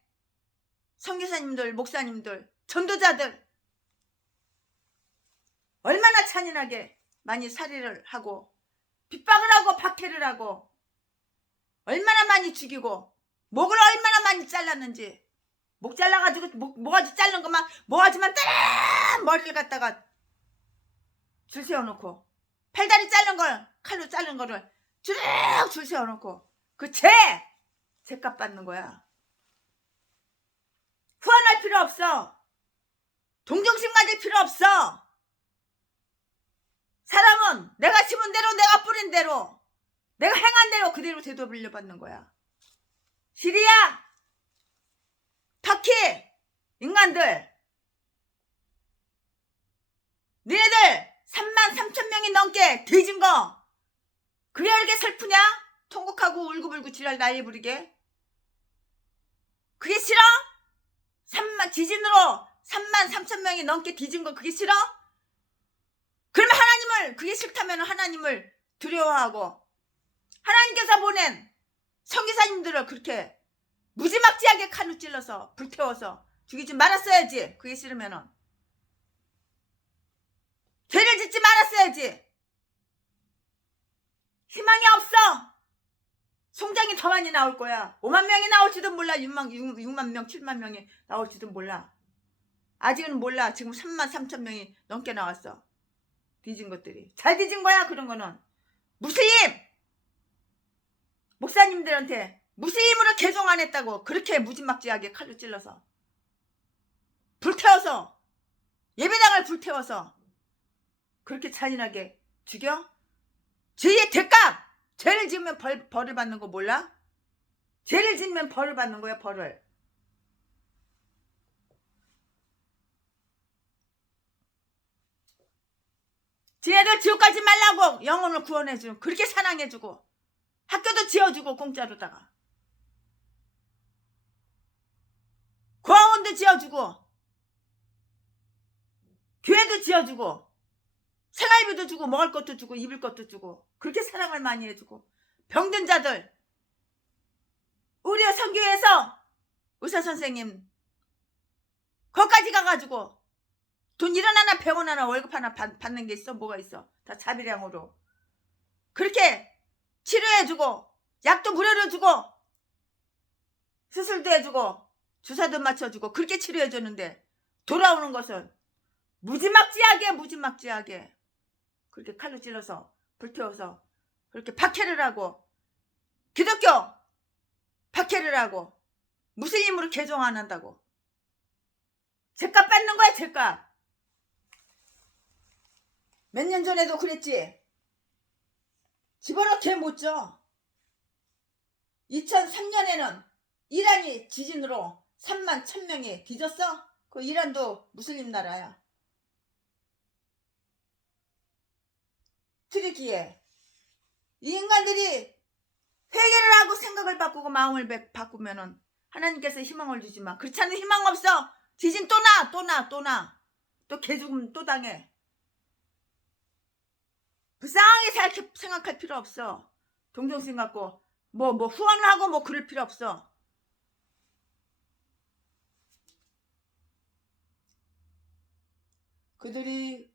선교사님들, 목사님들, 전도자들 얼마나 잔인하게 많이 살해를 하고 핍박을 하고 박해를 하고 얼마나 많이 죽이고 목을 얼마나 많이 잘랐는지 목 잘라가지고 모가지 자른 것만 모가지만 따라 머리를 갖다가 줄 세워놓고 팔다리 자른 걸 칼로 자른 거를 쭉 줄 세워놓고 그 죄값 받는 거야. 후원할 필요 없어. 동정심 가질 필요 없어. 사람은 내가 심은 대로 내가 뿌린 대로 내가 행한 대로 그대로 되돌려 받는 거야. 시리아 터키 인간들 니네들 33,000명이 넘게 뒤진 거 그게 이렇게 슬프냐? 통곡하고 울고불고 지랄 난리 부리게 그게 싫어? 지진으로 33,000명이 넘게 뒤진 거 그게 싫어? 그러면 하나님을 그게 싫다면 하나님을 두려워하고 하나님께서 보낸 선교사님들을 그렇게 무지막지하게 칼로 찔러서 불태워서 죽이지 말았어야지. 그게 싫으면은 죄를 짓지 말았어야지. 희망이 없어. 송장이 더 많이 나올 거야. 5만 명이 나올지도 몰라. 6만 명, 7만 명이 나올지도 몰라. 아직은 몰라. 지금 33,000명이 넘게 나왔어. 뒤진 것들이. 잘 뒤진 거야. 그런 거는. 무슬림! 목사님들한테 무슬림으로 개종 안 했다고 그렇게 무지막지하게 칼로 찔러서 불태워서 예배당을 불태워서 그렇게 잔인하게 죽여? 죄의 대값! 죄를 지으면 벌을 받는 거 몰라? 죄를 지으면 벌을 받는 거야. 벌을. 지네들 지옥 가지 말라고 영혼을 구원해주고 그렇게 사랑해주고 학교도 지어주고 공짜로다가 고아원도 지어주고 교회도 지어주고 생활비도 주고 먹을 것도 주고 입을 것도 주고 그렇게 사랑을 많이 해주고 병든 자들 고구려 선교에서 의사선생님 거기까지 가가지고 돈 1원 하나 100원 하나 월급 하나 받는 게 있어? 뭐가 있어? 다 자비량으로 그렇게 치료해주고 약도 무료로 주고 수술도 해주고 주사도 맞춰주고 그렇게 치료해주는데 돌아오는 것은 무지막지하게 그렇게 칼로 찔러서 불태워서 그렇게 박해를 하고 기독교 박해를 하고 무슬림으로 개종 안 한다고 죗값 받는 거야. 죗값. 몇 년 전에도 그랬지. 집어넣게 못 줘. 2003년에는 이란이 지진으로 3만 1000명이 뒤졌어. 그 이란도 무슬림 나라야. 트리키에 이 인간들이 회개를 하고 생각을 바꾸고 마음을 바꾸면은 하나님께서 희망을 주지만 그렇지 않은 희망 없어. 지진 또 나. 또 개죽음 또 당해. 불쌍하게 생각할 필요 없어. 동정심 갖고 뭐 후원을 하고 뭐 그럴 필요 없어.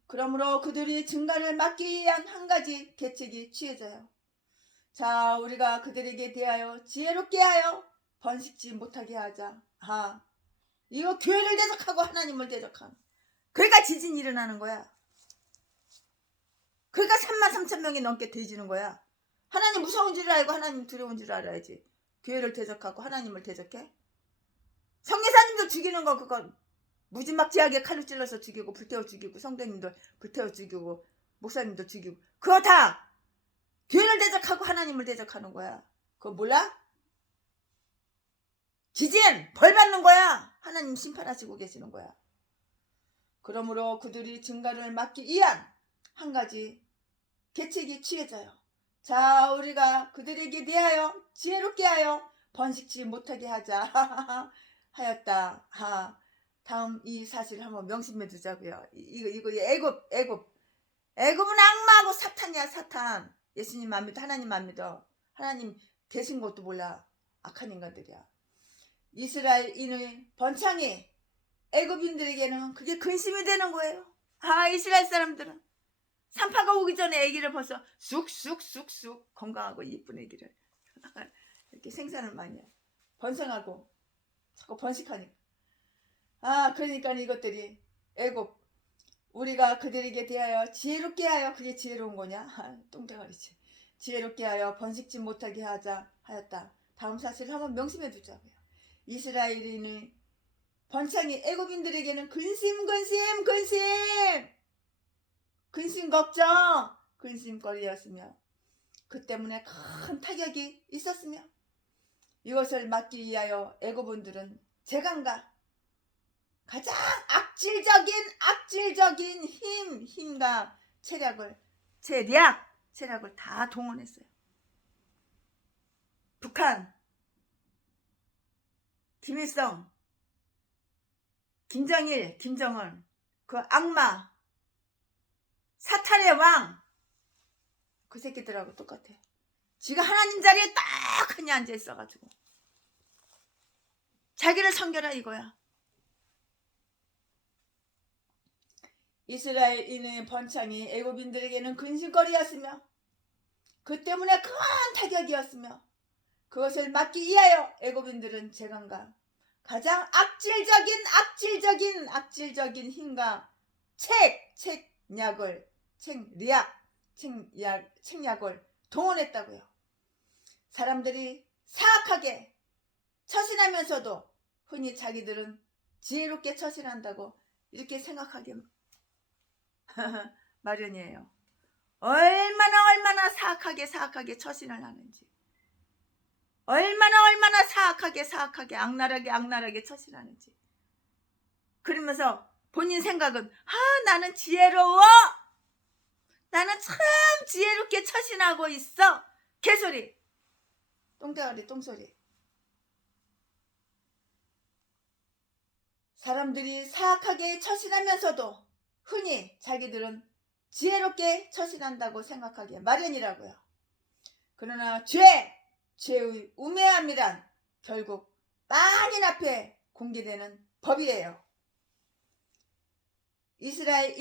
그러므로 그들이 증가를 막기 위한 한 가지 계책이 취해져요. 자, 우리가 그들에게 대하여 지혜롭게 하여 번식지 못하게 하자. 이거 교회를 대적하고 하나님을 대적하는. 그러니까 지진이 일어나는 거야. 그러니까 33,000명이 넘게 뒤지는 거야. 하나님 무서운 줄 알고 하나님 두려운 줄 알아야지. 교회를 대적하고 하나님을 대적해? 성례사님도 죽이는 거 그거 무지막지하게 칼로 찔러서 죽이고 불태워 죽이고 성도님들 불태워 죽이고 목사님도 죽이고 그거 다 교회를 대적하고 하나님을 대적하는 거야. 그거 몰라? 지진 벌 받는 거야. 하나님 심판하시고 계시는 거야. 그러므로 그들이 증가를 막기 위한 한 가지 계책이 취해져요. 자, 우리가 그들에게 대하여 지혜롭게 하여 번식지 못하게 하자 하였다. 다음 이 사실 한번 명심해 두자고요. 이거 애굽은 악마하고 사탄이야. 사탄. 예수님 안 믿어. 하나님 안 믿어. 하나님 계신 것도 몰라. 악한 인간들이야. 이스라엘인의 번창이 애굽인들에게는 그게 근심이 되는 거예요. 이스라엘 사람들은 산파가 오기 전에 아기를 벌써 쑥쑥 건강하고 이쁜 아기를 이렇게 생산을 많이 해. 번성하고 자꾸 번식하니까. 그러니까 이것들이 애굽 우리가 그들에게 대하여 지혜롭게 하여 그게 지혜로운 거냐? 똥대가리지. 지혜롭게 하여 번식지 못하게 하자 하였다. 다음 사실을 한번 명심해 두자고요. 이스라엘인의 번창이 애굽인들에게는 근심 걱정 근심거리였으며 그 때문에 큰 타격이 있었으며 이것을 막기 위하여 애굽인들은 재간과 가장 악질적인 힘과 체력을 다 동원했어요. 북한, 김일성, 김정일, 김정은 그 악마 사탄의 왕 그 새끼들하고 똑같아. 지가 하나님 자리에 딱 하니 앉아 있어가지고 자기를 섬겨라 이거야. 이스라엘인의 번창이 애굽인들에게는 근심거리였으며 그 때문에 큰 타격이었으며 그것을 막기 위하여 애굽인들은 재간과 가장 악질적인 힘과 책략을 동원했다고요. 사람들이 사악하게 처신하면서도 흔히 자기들은 지혜롭게 처신한다고 이렇게 생각하게 마련이에요. 얼마나 사악하게 처신을 하는지, 얼마나 사악하게 악랄하게 처신하는지. 그러면서 본인 생각은 나는 지혜로워. 나는 참 지혜롭게 처신하고 있어. 개소리. 똥대가리 똥소리. 사람들이 사악하게 처신하면서도 흔히 자기들은 지혜롭게 처신한다고 생각하기에 마련이라고요. 그러나 죄의 우매함이란 결국 만인 앞에 공개되는 법이에요. 이스라엘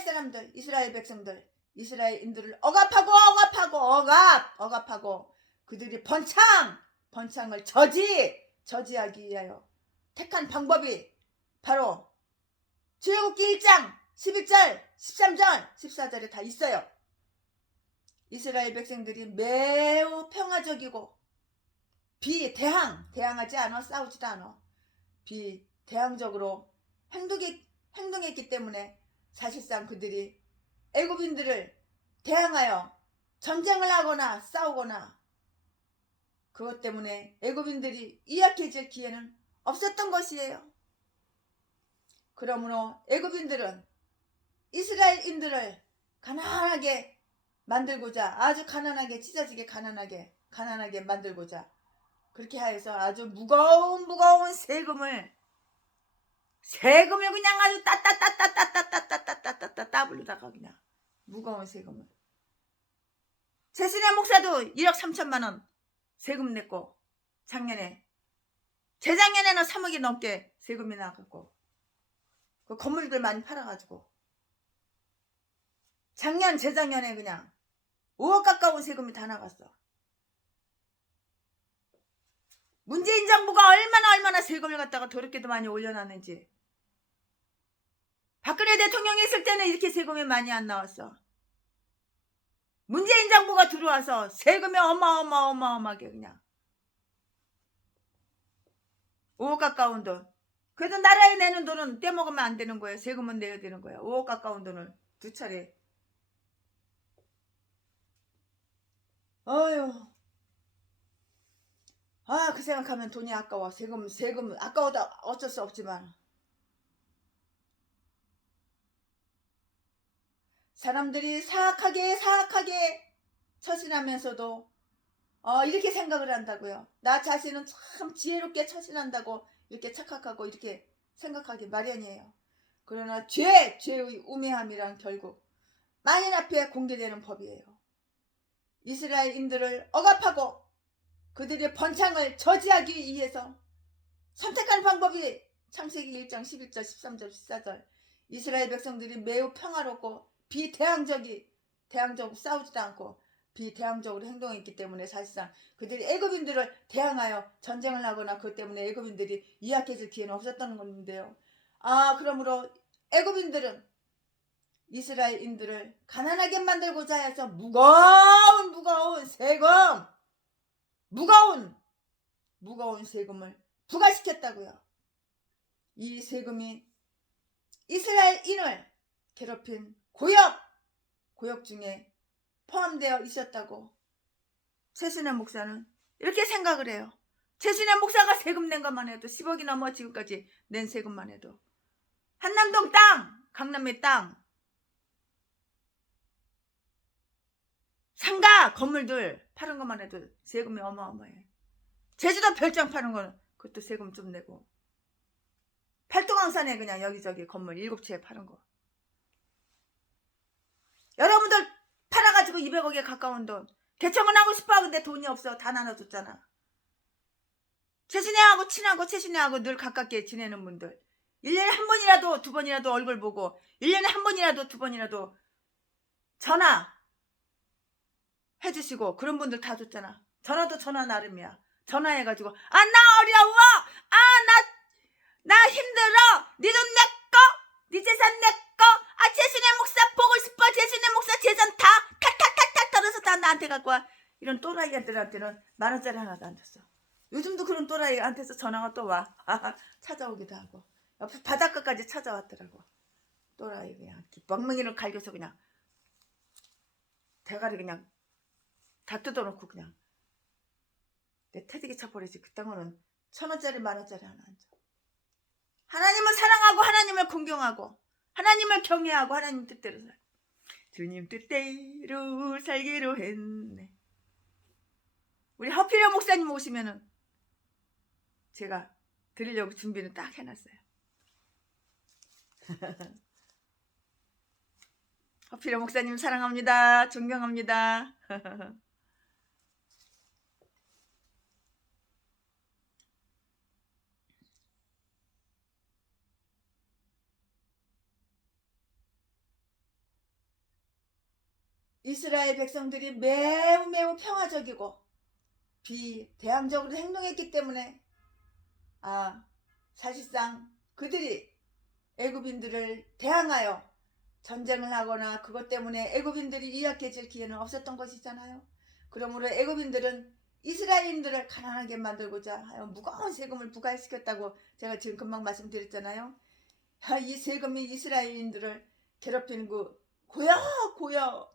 사람들, 이스라엘 백성들, 이스라엘인들을 억압하고 그들이 번창을 저지하기 위하여 택한 방법이 바로 출애굽기 1장 11절, 13절, 14절에 다 있어요. 이스라엘 백성들이 매우 평화적이고 대항하지 않아, 싸우지도 않아. 비대항적으로 행동했기 때문에 사실상 그들이 애굽인들을 대항하여 전쟁을 하거나 싸우거나 그것 때문에 애굽인들이 이약해질 기회는 없었던 것이에요. 그러므로 애굽인들은 이스라엘인들을 가난하게 만들고자, 아주 가난하게, 찢어지게 가난하게 만들고자 그렇게 하여서 아주 무거운 세금을 그냥 아주 따블로다가 그냥 무거운 세금을. 최신의 목사도 1억 3천만 원 세금 냈고 재작년에는 3억이 넘게 세금이 나갔고 그 건물들 많이 팔아가지고 재작년에 그냥 5억 가까운 세금이 다 나갔어. 문재인 정부가 얼마나 세금을 갖다가 더럽게도 많이 올려놨는지. 박근혜 대통령이 있을 때는 이렇게 세금이 많이 안 나왔어. 문재인 정부가 들어와서 세금이 어마어마하게 그냥 5억 가까운 돈. 그래도 나라에 내는 돈은 떼먹으면 안 되는 거예요. 세금은 내야 되는 거예요. 5억 가까운 돈을 2차례. 그 생각하면 돈이 아까워. 세금 아까워도 어쩔 수 없지만 사람들이 사악하게 처신하면서도 이렇게 생각을 한다고요. 나 자신은 참 지혜롭게 처신한다고 이렇게 착각하고 이렇게 생각하기 마련이에요. 그러나 죄의 우매함이란 결국 만인 앞에 공개되는 법이에요. 이스라엘인들을 억압하고 그들의 번창을 저지하기 위해서 선택한 방법이 창세기 1장 11절, 13절, 14절. 이스라엘 백성들이 매우 평화롭고 대항적으로 싸우지도 않고 비대항적으로 행동했기 때문에 사실상 그들이 애굽인들을 대항하여 전쟁을 하거나 그것 때문에 애굽인들이 이약해질 기회는 없었던 건데요. 그러므로 애굽인들은 이스라엘인들을 가난하게 만들고자 해서 무거운 세금, 무거운 세금을 부과시켰다고요. 이 세금이 이스라엘인을 괴롭힌 고역 중에 포함되어 있었다고 최신의 목사는 이렇게 생각을 해요. 최신의 목사가 세금 낸 것만 해도 10억이 넘어. 지금까지 낸 세금만 해도 한남동 땅, 강남의 땅, 상가 건물들 파는 것만 해도 세금이 어마어마해. 제주도 별장 파는 거는 그것도 세금 좀 내고, 팔도강산에 그냥 여기저기 건물 7채 파는 거 여러분들 팔아가지고 200억에 가까운 돈 개척은 하고 싶어. 근데 돈이 없어. 다 나눠줬잖아. 최신애하고 친하고 최신애하고 늘 가깝게 지내는 분들 1년에 한 번이라도 2번이라도 얼굴 보고 1년에 한 번이라도 2번이라도 전화 해주시고 그런 분들 다 줬잖아. 전화도 전화 나름이야. 전화해가지고 나 어려워. 나 힘들어. 네 돈 내꺼. 네 재산 내꺼. 최신의 목사 보고 싶어. 최신의 목사 재산 다 탈탈탈탈 털어서 다 나한테 갖고 와. 이런 또라이들한테는 10,000원짜리 하나도 안 줬어. 요즘도 그런 또라이한테서 전화가 또 와. 찾아오기도 하고 옆에 바닷가까지 찾아왔더라고. 또라이 그냥 멍멍이를 갈겨서 그냥 대가리 그냥 다 뜯어놓고 그냥 내 태득이 쳐버리지. 그 땅은 1,000원짜리 10,000원짜리 하나 안 줘. 하나님을 사랑하고 하나님을 공경하고 하나님을 경외하고 하나님 뜻대로 살. 주님 뜻대로 살기로 했네. 우리 허필여 목사님 오시면은 제가 드리려고 준비는 딱 해놨어요. 허필여 목사님 사랑합니다. 존경합니다. 이스라엘 백성들이 매우 매우 평화적이고 비대항적으로 행동했기 때문에 사실상 그들이 애굽인들을 대항하여 전쟁을 하거나 그것 때문에 애굽인들이 이약해질 기회는 없었던 것이잖아요. 그러므로 애굽인들은 이스라엘인들을 가난하게 만들고자 하여 무거운 세금을 부과시켰다고 제가 지금 금방 말씀드렸잖아요. 이 세금이 이스라엘인들을 괴롭히는 그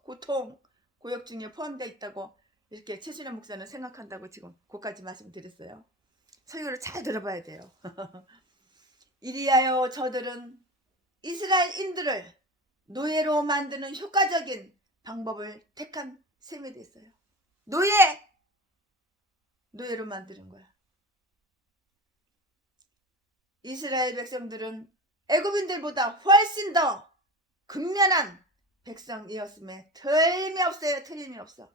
고통, 고역 중에 포함되어 있다고 이렇게 최순애 목사는 생각한다고 지금 그까지 말씀드렸어요. 설교를 잘 들어봐야 돼요. 이리하여 저들은 이스라엘인들을 노예로 만드는 효과적인 방법을 택한 셈이 됐어요. 노예로 만드는 거야. 이스라엘 백성들은 애굽인들보다 훨씬 더 근면한 백성이었음에 틀림이 없어.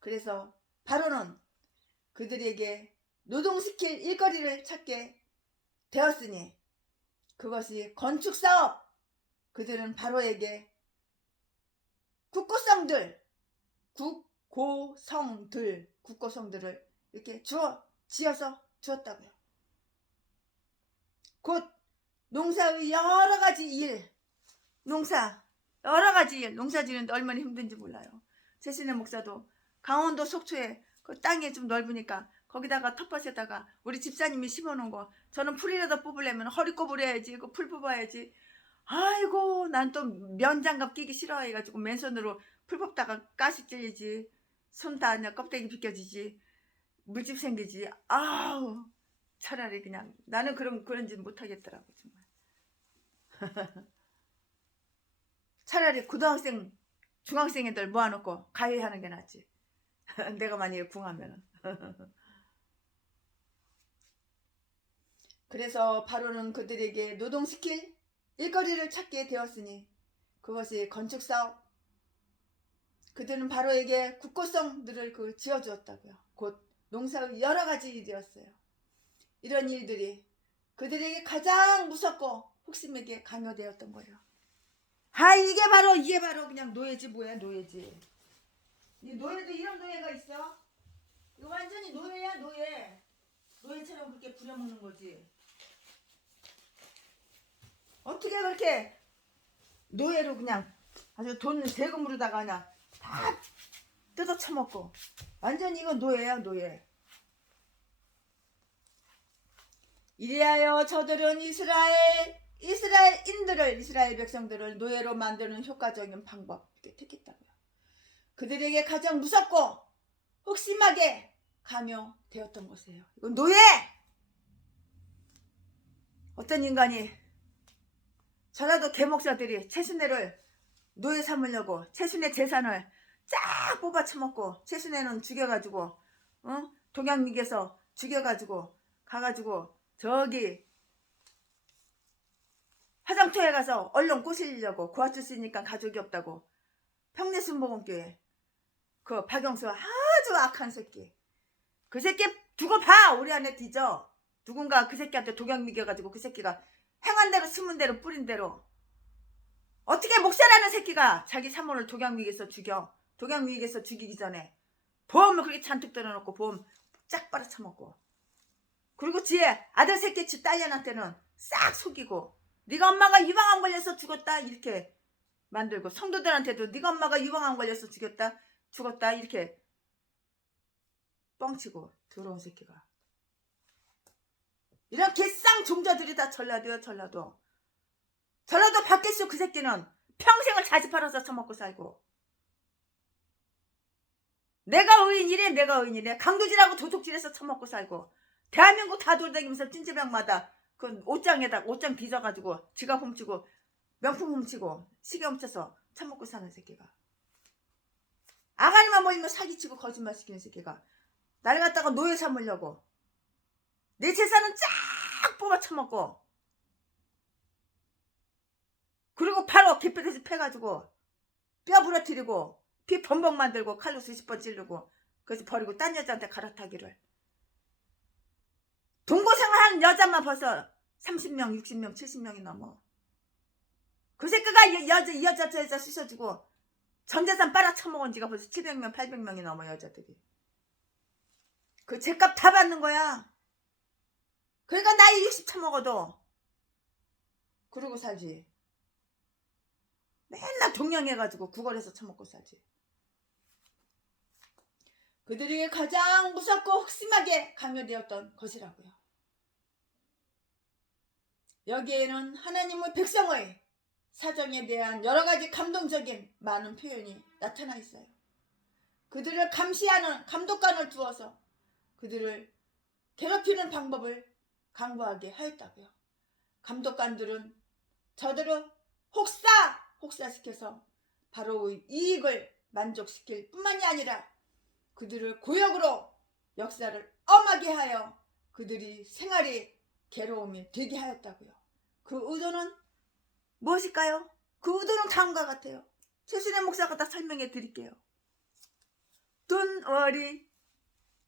그래서 바로는 그들에게 노동시킬 일거리를 찾게 되었으니 그것이 건축사업. 그들은 바로에게 국고성들을 이렇게 지어서 주었다고요. 곧 농사의 여러가지 일, 농사 지는데 얼마나 힘든지 몰라요. 최신의 목사도 강원도 속초에 그 땅이 좀 넓으니까 거기다가 텃밭에다가 우리 집사님이 심어놓은 거 저는 풀이라도 뽑으려면 허리 꼬부려야지, 그 풀 뽑아야지. 아이고 난 또 면장갑 끼기 싫어해가지고 맨손으로 풀 뽑다가 가시 찔리지, 손 다 그냥 껍데기 벗겨지지, 물집 생기지. 아우 차라리 그냥 나는 그런 짓 못하겠더라고 정말. 차라리 고등학생 중학생 애들 모아놓고 가위하는 게 낫지. 내가 만약에 궁하면은. 그래서 바로는 그들에게 노동시킬 일거리를 찾게 되었으니 그것이 건축사업. 그들은 바로에게 국고성들을 지어주었다고요. 곧 농사의 여러가지 일이었어요. 이런 일들이 그들에게 가장 무섭고 혹심에게 강요되었던 거예요. 이게 바로 그냥 노예지. 뭐야 노예지. 이 노예도 이런 노예가 있어. 이거 완전히 노예야 노예. 노예처럼 그렇게 부려먹는 거지. 어떻게 그렇게 노예로 그냥 아주 돈 세금으로다가 그냥 다 뜯어 쳐먹고. 완전히 이건 노예야 노예. 이리하여 저들은 이스라엘 백성들을 노예로 만드는 효과적인 방법 이렇게 택했다고요. 그들에게 가장 무섭고 혹심하게 강요되었던 것이에요. 이건 노예! 어떤 인간이 저라도 개목사들이 최순애를 노예 삼으려고 최순애 재산을 쫙 뽑아 쳐먹고 최순애는 죽여가지고 동양미에서 죽여가지고 가가지고 저기 화장터에 가서 언론 꼬시려고 고아줄 수 있으니까 가족이 없다고 평내순복음교회 그 박영수 아주 악한 새끼. 그 새끼 두고 봐. 우리 안에 뒤져. 누군가 그 새끼한테 독약 미겨가지고 그 새끼가 행한 대로 숨은 대로 뿌린 대로. 어떻게 목사라는 새끼가 자기 사모를 독약 미겨서 죽여. 독약 미겨서 죽이기 전에 보험을 그렇게 잔뜩 들어놓고 보험 쫙 빨아쳐먹고. 그리고 지혜 아들 새끼 집 딸년한테는 싹 속이고 네가 엄마가 유방암 걸려서 죽었다 이렇게 만들고, 성도들한테도 네가 엄마가 유방암 걸려서 죽었다 이렇게 뻥치고. 더러운 새끼가. 이런 개쌍 종자들이 다 전라도야. 전라도 밖에서 그 새끼는 평생을 자지 팔아서 처먹고 살고. 내가 의인이래. 강도질하고 도둑질해서 처먹고 살고. 대한민국 다 돌아다니면서 찜질방마다 그 옷장 뒤져가지고 지갑 훔치고 명품 훔치고 시계 훔쳐서 처먹고 사는 새끼가. 아가리만 모이면 사기치고 거짓말 시키는 새끼가 나를 갖다가 노예 삼으려고 내 재산은 쫙 뽑아 처먹고, 그리고 바로 개뼈대지 패가지고 뼈 부러뜨리고 피 범벅 만들고 칼로 수십 번 찌르고 그래서 버리고 딴 여자한테 갈아타기를. 동고생활하는 여자만 벌써 30명 60명 70명이 넘어. 그 새끼가 이 여자 저 여자 쑤셔주고 전 재산 빨아쳐먹은 지가 벌써 700명 800명이 넘어 여자들이. 그 죗값 다 받는 거야. 그러니까 나이 60 처먹어도 그러고 살지. 맨날 동냥해가지고 구걸해서 처먹고 살지. 그들에게 가장 무섭고 혹심하게 강요되었던 것이라고요. 여기에는 하나님의 백성의 사정에 대한 여러 가지 감동적인 많은 표현이 나타나 있어요. 그들을 감시하는 감독관을 두어서 그들을 괴롭히는 방법을 강구하게 하였다고요. 감독관들은 저들을 혹사시켜서 바로의 이익을 만족시킬 뿐만이 아니라 그들을 고역으로 역사를 엄하게 하여 그들이 생활이 괴로움이 되게 하였다고요. 그 의도는 무엇일까요? 그 의도는 다음과 같아요. 최순애 목사가 다 설명해 드릴게요. Don't worry,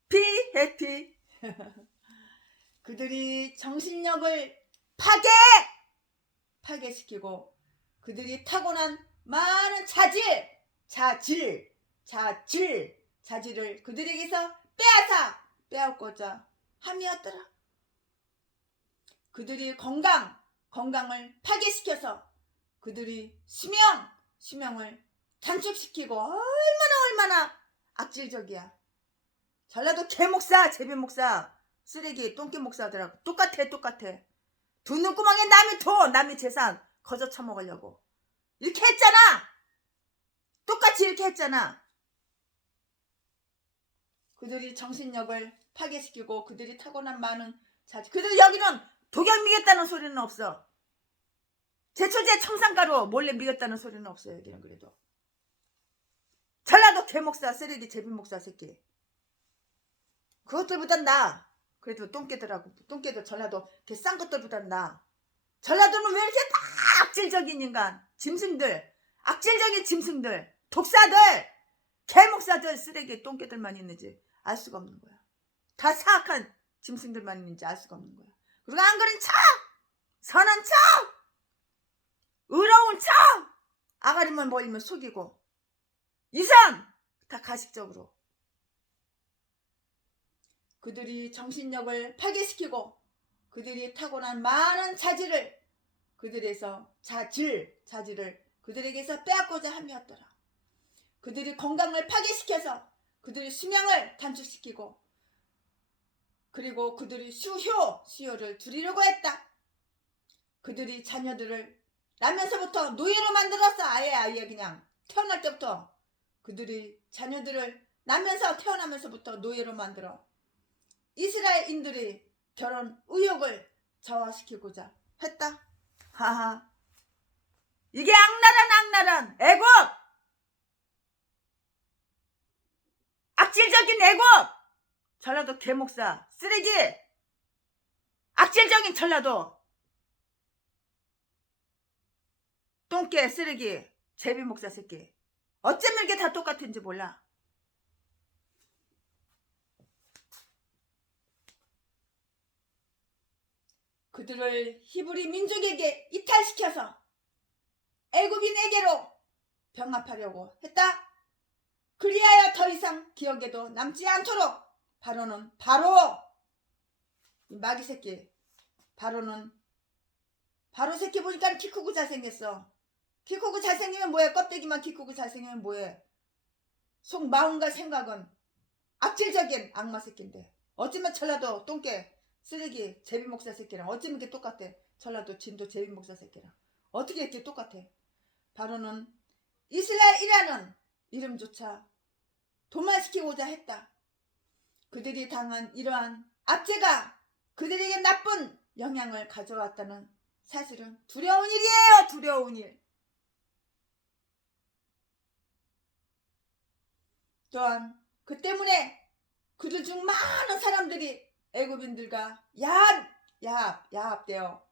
be happy. 그들이 정신력을 파괴시키고 그들이 타고난 많은 자질을 그들에게서 빼앗고자 함이었더라. 그들이 건강을 파괴시켜서 그들이 수명을 단축시키고 얼마나 악질적이야. 전라도 개목사, 제비목사, 쓰레기, 똥개 목사들하고 똑같아. 두 눈구멍에 남의 재산 거저 처먹으려고 이렇게 했잖아. 똑같이 이렇게 했잖아. 그들이 정신력을 파괴시키고 그들이 타고난 많은 자질. 그들 여기는 독약 미겠다는 소리는 없어. 제초제 청산가루 몰래 미겠다는 소리는 없어요. 여기는. 그래도 전라도 개목사, 쓰레기, 제비목사 새끼. 그것들보단 나. 그래도 똥개들 전라도 싼 것들보단 나. 전라도는 왜 이렇게 다 악질적인 인간, 짐승들, 악질적인 짐승들, 독사들, 개목사들, 쓰레기, 똥개들만 있는지 알 수가 없는 거야. 다 사악한 짐승들만 있는지 알 수가 없는 거야. 그리고 안 그런 척, 선한 척, 의로운 척, 아가리만 보이면 속이고, 이상 다 가식적으로. 그들이 정신력을 파괴시키고 그들이 타고난 많은 자질을 그들에게서 빼앗고자 함이었더라. 그들이 건강을 파괴시켜서 그들의 수명을 단축시키고 그리고 그들이 수효를 두리려고 했다. 그들이 자녀들을 나면서부터 노예로 만들었어. 아예 그냥 태어날 때부터 그들이 자녀들을 태어나면서부터 노예로 만들어 이스라엘인들이 결혼 의욕을 저하시키고자 했다. 하하. 이게 악랄한 애국! 악질적인 애국! 전라도 개목사 쓰레기! 악질적인 전라도 똥개 쓰레기 제비목사 새끼. 어쩌면 이게 다 똑같은지 몰라. 그들을 히브리 민족에게 이탈시켜서 애굽인에게로 병합하려고 했다. 그리하여 더 이상 기억에도 남지 않도록 바로 이 마귀 새끼 바로 새끼 보니까 키 크고 잘생겼어. 키 크고 잘생기면 뭐해? 껍데기만 키 크고 잘생기면 뭐해? 속 마음과 생각은 악질적인 악마 새끼인데 어쩌면 전라도 똥개 쓰레기 제비목사 새끼랑 어쩌면 이렇게 똑같아. 전라도 진도 제비목사 새끼랑 어떻게 이렇게 똑같아. 바로는 이스라엘이라는 이름조차 도만시키고자 했다. 그들이 당한 이러한 압제가 그들에게 나쁜 영향을 가져왔다는 사실은 두려운 일이에요. 두려운 일. 또한 그 때문에 그들 중 많은 사람들이 애굽인들과 야합되어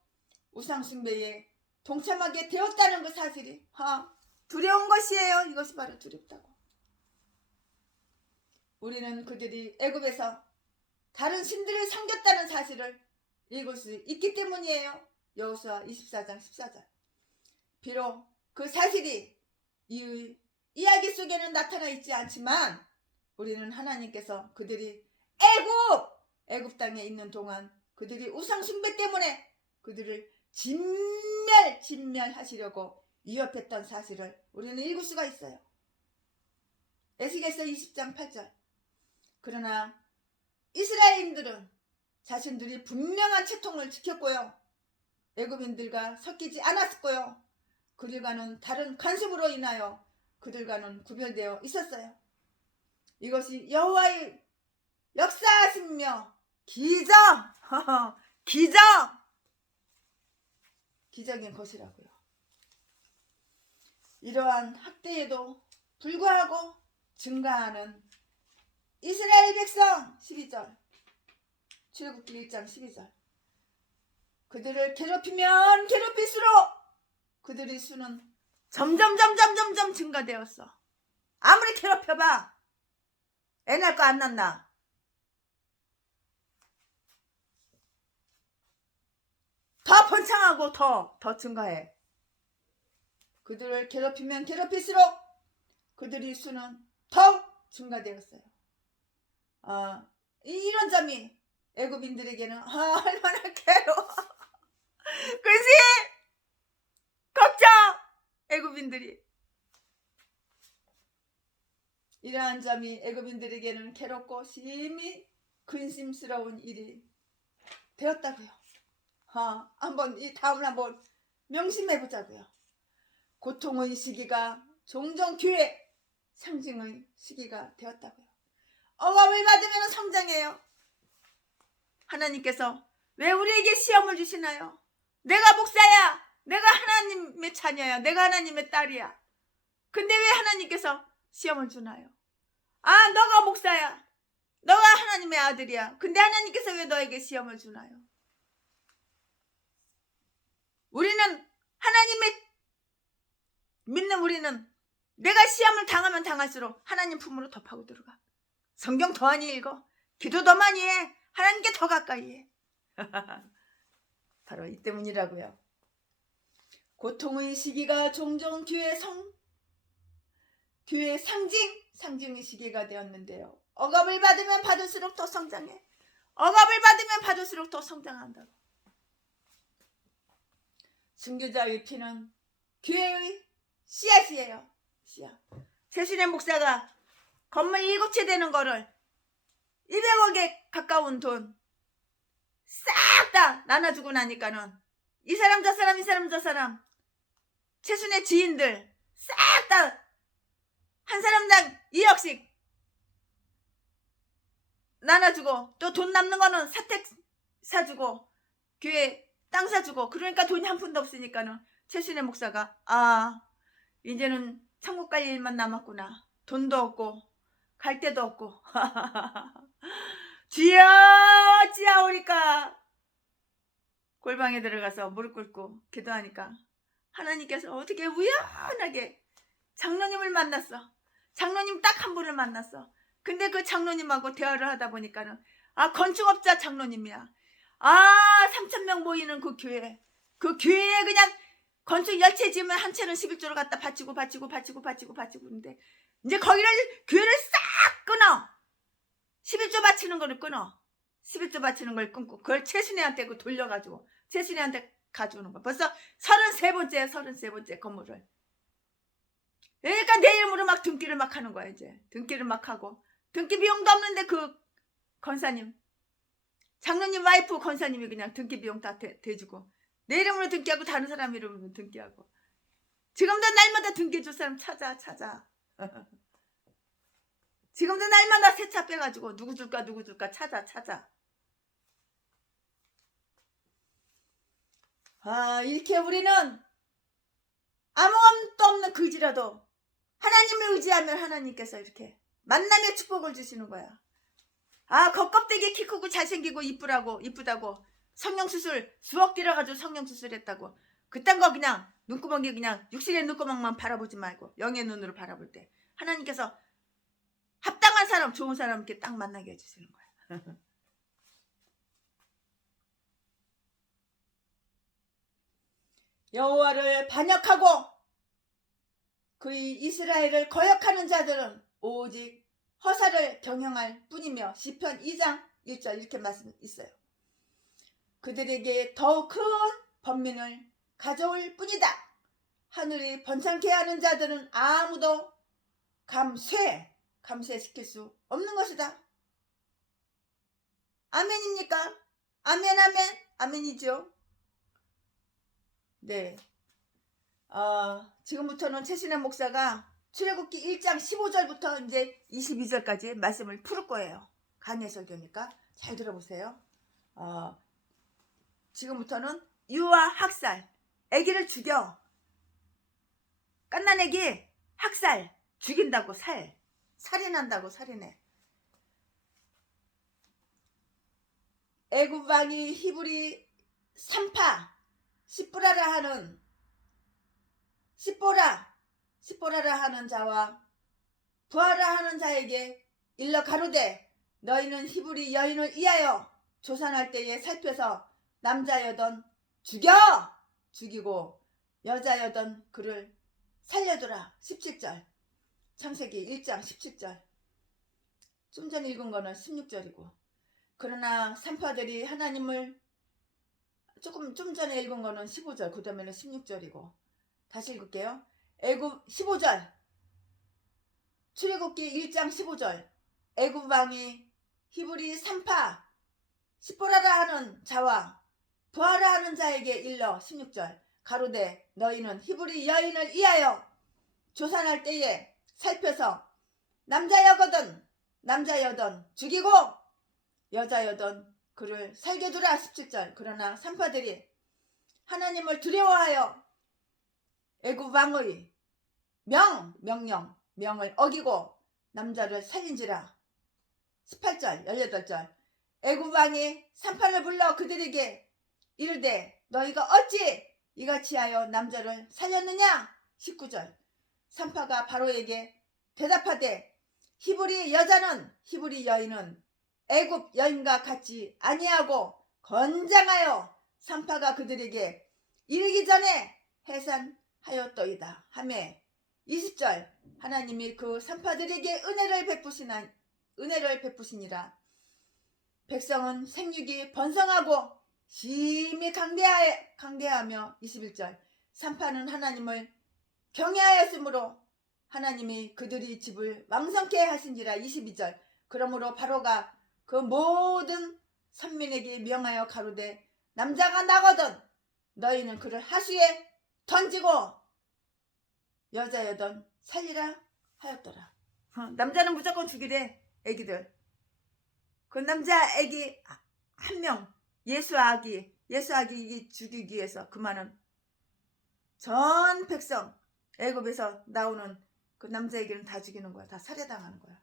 우상숭배에 동참하게 되었다는 그 사실이 두려운 것이에요. 이것이 바로 두렵다고. 우리는 그들이 애굽에서 다른 신들을 섬겼다는 사실을 읽을 수 있기 때문이에요. 여호수아 24장 14절. 비록 그 사실이 이의 이야기 속에는 나타나 있지 않지만 우리는 하나님께서 그들이 애굽 땅에 있는 동안 그들이 우상 숭배 때문에 그들을 진멸하시려고 위협했던 사실을 우리는 읽을 수가 있어요. 에스겔서 20장 8절. 그러나 이스라엘인들은 자신들이 분명한 채통을 지켰고요. 애굽인들과 섞이지 않았고요. 그들과는 다른 관습으로 인하여 그들과는 구별되어 있었어요. 이것이 여호와의 역사하시며 기적인 것이라고요. 이러한 학대에도 불구하고 증가하는 이스라엘 백성 12절 출애굽기 1장 12절. 그들을 괴롭히면 괴롭힐수록 그들의 수는 점점 증가되었어. 아무리 괴롭혀봐 애 낳을 거 안 낳나. 더 번창하고 더 증가해. 그들을 괴롭히면 괴롭힐수록 그들의 수는 더 증가되었어요. 이런 점이 애굽인들에게는 얼마나 괴로워. 그렇지? 걱정. 애굽인들이 이러한 점이 애굽인들에게는 괴롭고 심히 근심스러운 일이 되었다고요. 한번 이 다음을 한번 명심해 보자고요. 고통의 시기가 종종 교회 상징의 시기가 되었다고요. 억압을 받으면 성장해요. 하나님께서 왜 우리에게 시험을 주시나요? 내가 목사야. 내가 하나님의 자녀야. 내가 하나님의 딸이야. 근데 왜 하나님께서 시험을 주나요? 너가 목사야. 너가 하나님의 아들이야. 근데 하나님께서 왜 너에게 시험을 주나요? 우리는 하나님의 믿는 우리는 내가 시험을 당하면 당할수록 하나님 품으로 더 파고 들어가. 성경 더 많이 읽어. 기도 더 많이 해. 하나님께 더 가까이 해. 바로 이 때문이라고요. 고통의 시기가 종종 교회 상징의 시기가 되었는데요. 억압을 받으면 받을수록 더 성장해. 억압을 받으면 받을수록 더 성장한다고. 순교자의 피는 교회의 씨앗이에요. 씨앗. 최신의 목사가 건물 7채 되는 거를 200억에 가까운 돈 싹 다 나눠주고 나니까는 이 사람 저 사람 최순의 지인들 싹 다 한 사람당 2억씩 나눠주고 또 돈 남는 거는 사택 사주고 교회 땅 사주고 그러니까 돈이 한 푼도 없으니까는 최순의 목사가 이제는 천국 갈 일만 남았구나. 돈도 없고 갈 데도 없고 주여 지하오리까 골방에 들어가서 무릎 꿇고 기도하니까 하나님께서 어떻게 우연하게 장로님을 만났어. 장로님 딱 한 분을 만났어. 근데 그 장로님하고 대화를 하다 보니까는 건축업자 장로님이야. 3,000명 모이는 그 교회에 그냥 건축 10채 지으면 한 채는 11조를 갖다 바치고 그런데 이제 교회를 싹 끊어. 11조 바치는 거를 끊어. 11조 바치는 걸 끊고 그걸 최순애한테 돌려가지고 최순애한테 가져오는 거야. 벌써 33번째 건물을. 그러니까 내 이름으로 막 등기를 막 하는 거야. 이제 등기를 막 하고 등기 비용도 없는데 그 권사님 장로님 와이프 권사님이 그냥 등기 비용 다 대주고 내 이름으로 등기하고 다른 사람 이름으로 등기하고 지금도 날마다 등기 줄 사람 찾아 지금도 날마다 새 차 빼가지고 누구 줄까 찾아 이렇게 우리는 아무것도 없는 그지라도 하나님을 의지하면 하나님께서 이렇게 만남의 축복을 주시는 거야. 겉껍데기 키 크고 잘생기고 이쁘다고 성형수술 수억 들어가지고 성형수술 했다고 그딴 거 그냥 눈구멍이 그냥 육신의 눈구멍만 바라보지 말고 영의 눈으로 바라볼 때 하나님께서 합당한 사람 좋은 사람 이렇게 딱 만나게 해주시는 거야. 여호와를 반역하고 그의 이스라엘을 거역하는 자들은 오직 허사를 경영할 뿐이며 시편 2장 1절 이렇게 말씀 있어요. 그들에게 더욱 큰 번민을 가져올 뿐이다. 하늘이 번창케 하는 자들은 아무도 감쇄시킬 수 없는 것이다. 아멘입니까? 아멘 아멘 아멘이죠. 네. 지금부터는 최신의 목사가 출애굽기 1장 15절부터 이제 22절까지 말씀을 풀을 거예요. 강해 설교니까 잘 들어보세요. 지금부터는 유아 학살, 아기를 죽여. 갓난 아기 학살, 죽인다고 살인한다고 살인해. 애굽 왕이 히브리 산파 시뽀라라 하는 자와 부하라 하는 자에게 일러 가로되 너희는 히브리 여인을 위하여 조산할 때에 살펴서 남자여던 죽이고 여자여던 그를 살려두라. 17절 창세기 1장 17절. 좀 전에 읽은 거는 16절이고 그러나 산파들이 하나님을 좀 전에 읽은 거는 15절 그 다음에는 16절이고 다시 읽을게요. 애굽 15절 출애굽기 1장 15절 애굽 왕이 히브리 산파 시뽀라라 하는 자와 부하라 하는 자에게 일러 16절 가로되 너희는 히브리 여인을 위하여 조산할 때에 살펴서 남자여던 죽이고 여자여던 그를 살겨두라. 17절 그러나 산파들이 하나님을 두려워하여 애굽 왕의 명을 어기고 남자를 살린지라. 18절 18절 애굽 왕이 산파를 불러 그들에게 이르되 너희가 어찌 이같이 하여 남자를 살렸느냐. 19절 산파가 바로에게 대답하되 히브리 여인은 애굽 여인과 같지 아니하고 건장하여 산파가 그들에게 이르기 전에 해산하였더이다 하매 20절 하나님이 그 산파들에게 은혜를 베푸시니라. 백성은 생육이 번성하고 심히 강대하며 21절 산파는 하나님을 경외하였으므로 하나님이 그들의 집을 왕성케 하신지라. 22절 그러므로 바로가 그 모든 선민에게 명하여 가로되 남자가 나거든 너희는 그를 하수에 던지고 여자여든 살리라 하였더라. 남자는 무조건 죽이래. 애기들 그 남자 애기 한 명 예수 아기 죽이기 위해서 그 많은 전 백성 애굽에서 나오는 그 남자 애기는 다 죽이는 거야. 다 살해당하는 거야.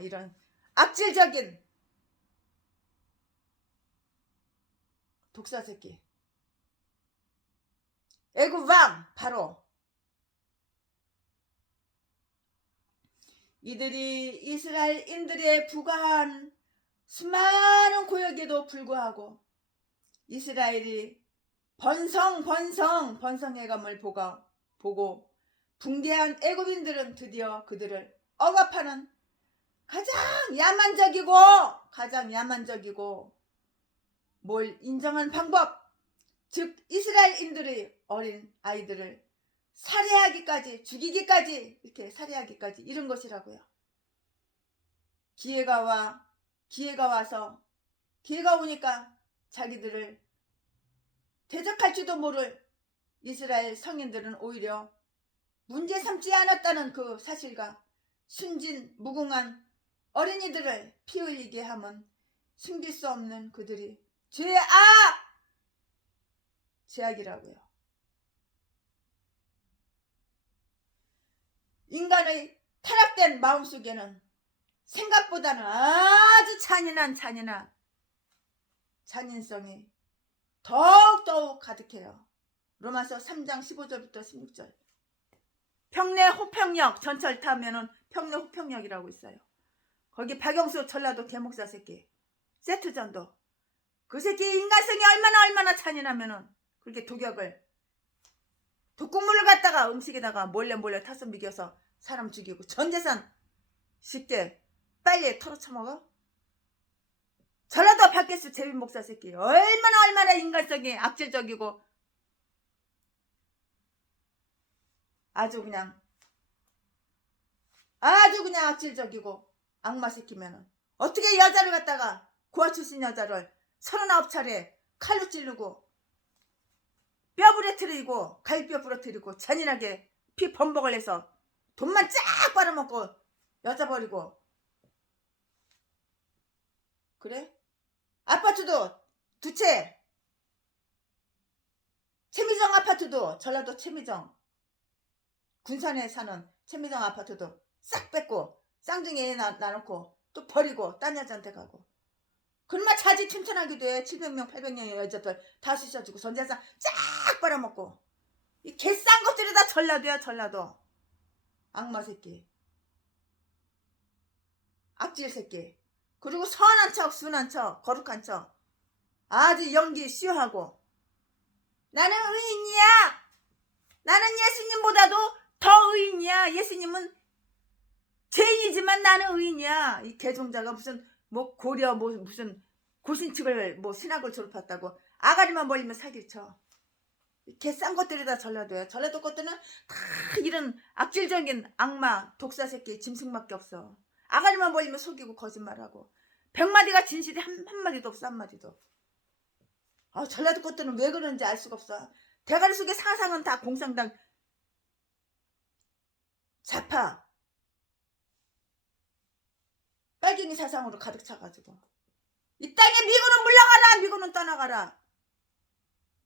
이런 악질적인 독사 새끼 애굽 왕 바로 이들이 이스라엘인들의 부가한 수많은 고역에도 불구하고 이스라엘이 번성해감을 보고 붕괴한 애굽인들은 드디어 그들을 억압하는 가장 야만적이고 뭘 인정한 방법 즉 이스라엘인들의 어린 아이들을 살해하기까지 죽이기까지 이렇게 살해하기까지 이런 것이라고요. 기회가 오니까 자기들을 대적할지도 모를 이스라엘 성인들은 오히려 문제 삼지 않았다는 그 사실과 순진 무궁한 어린이들을 피 흘리게 함은 숨길 수 없는 그들이 죄악이라고요. 인간의 타락된 마음속에는 생각보다는 아주 잔인성이 더욱 가득해요. 로마서 3장 15절부터 16절 평내 호평역 전철 타면은 평내 호평역이라고 있어요. 거기 박영수 전라도 개목사 새끼 세트전도 그 새끼 인간성이 얼마나 잔인하면은 그렇게 독약을 독극물을 갖다가 음식에다가 몰래 타서 먹여서 사람 죽이고 전 재산 쉽게 빨리 털어쳐먹어? 전라도 밖에서 제비 목사 새끼 얼마나 인간성이 악질적이고 아주 그냥 악질적이고 악마 새끼면은 어떻게 여자를 갖다가 고아 출신 여자를 39차례 칼로 찌르고 뼈 부러뜨리고 갈비뼈 부러뜨리고 잔인하게 피 범벅을 해서 돈만 쫙 빨아먹고 여자 버리고 그래? 아파트도 2채 최미정 아파트도 전라도 최미정 군산에 사는 최미정 아파트도 싹 뺏고 쌍둥이 애 낳아놓고 또 버리고 딴 여자한테 가고 그놈아 자지 튼튼하기도 해. 700명 800명의 여자들 다 쑤셔주고 전재산 쫙 빨아먹고 이 개싼 것들이 다 전라도야 전라도. 악마 새끼 악질 새끼. 그리고 선한 척 순한 척 거룩한 척 아주 연기 시원하고 나는 의인이야. 나는 예수님보다도 더 의인이야. 예수님은 죄인이지만 나는 의인이야. 이 개종자가 무슨 뭐 고려 뭐 무슨 고신측을 뭐 신학을 졸업했다고 아가리만 벌리면 사기를 쳐. 개싼 것들이 다 전라도야. 전라도 것들은 다 이런 악질적인 악마 독사 새끼 짐승밖에 없어. 아가리만 벌리면 속이고 거짓말하고 100마디가 진실이 한마디도 없어. 한마디도. 전라도 것들은 왜 그런지 알 수가 없어. 대가리 속에 사상은 다 공산당 좌파 빨갱이 사상으로 가득 차가지고 이 땅에 미군은 물러가라 미군은 떠나가라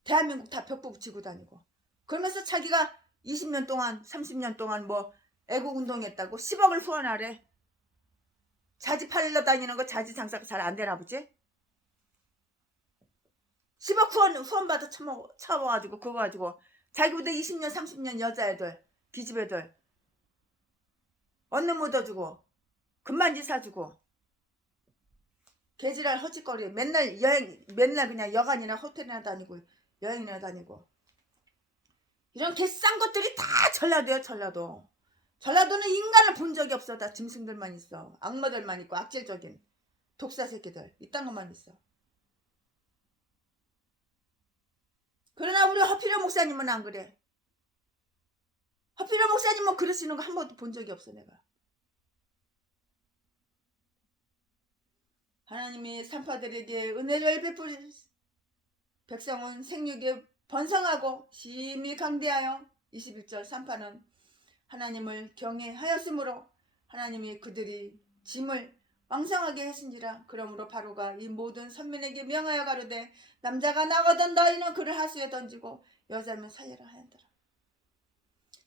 대한민국 다 벽보 붙이고 다니고 그러면서 자기가 20년 동안 30년 동안 뭐 애국운동했다고 10억을 후원하래. 자지 팔러 다니는 거 자지 장사가 잘 안 되나 보지? 10억 후원 받아 처먹어가지고 그거 가지고 자기보다 20년 30년 여자애들 기집애들 언능 묻어주고 금반지 사주고 개지랄 허짓거리 맨날 그냥 여간이나 호텔이나 다니고 여행이나 다니고 이런 개싼 것들이 다 전라도야 전라도. 전라도는 인간을 본 적이 없어. 다 짐승들만 있어. 악마들만 있고 악질적인 독사 새끼들 이딴 것만 있어. 그러나 우리 허필요 목사님은 안 그래. 허필요 목사님은 그러시는 거 한 번도 본 적이 없어 내가. 하나님이 산파들에게 은혜를 베풀 백성은 생육에 번성하고 심히 강대하여 21절 산파는 하나님을 경외하였으므로 하나님이 그들이 짐을 왕성하게 했은지라. 그러므로 바로가 이 모든 선민에게 명하여 가로되 남자가 나거든 너희는 그를 하수에 던지고 여자면 살려라 하였더라.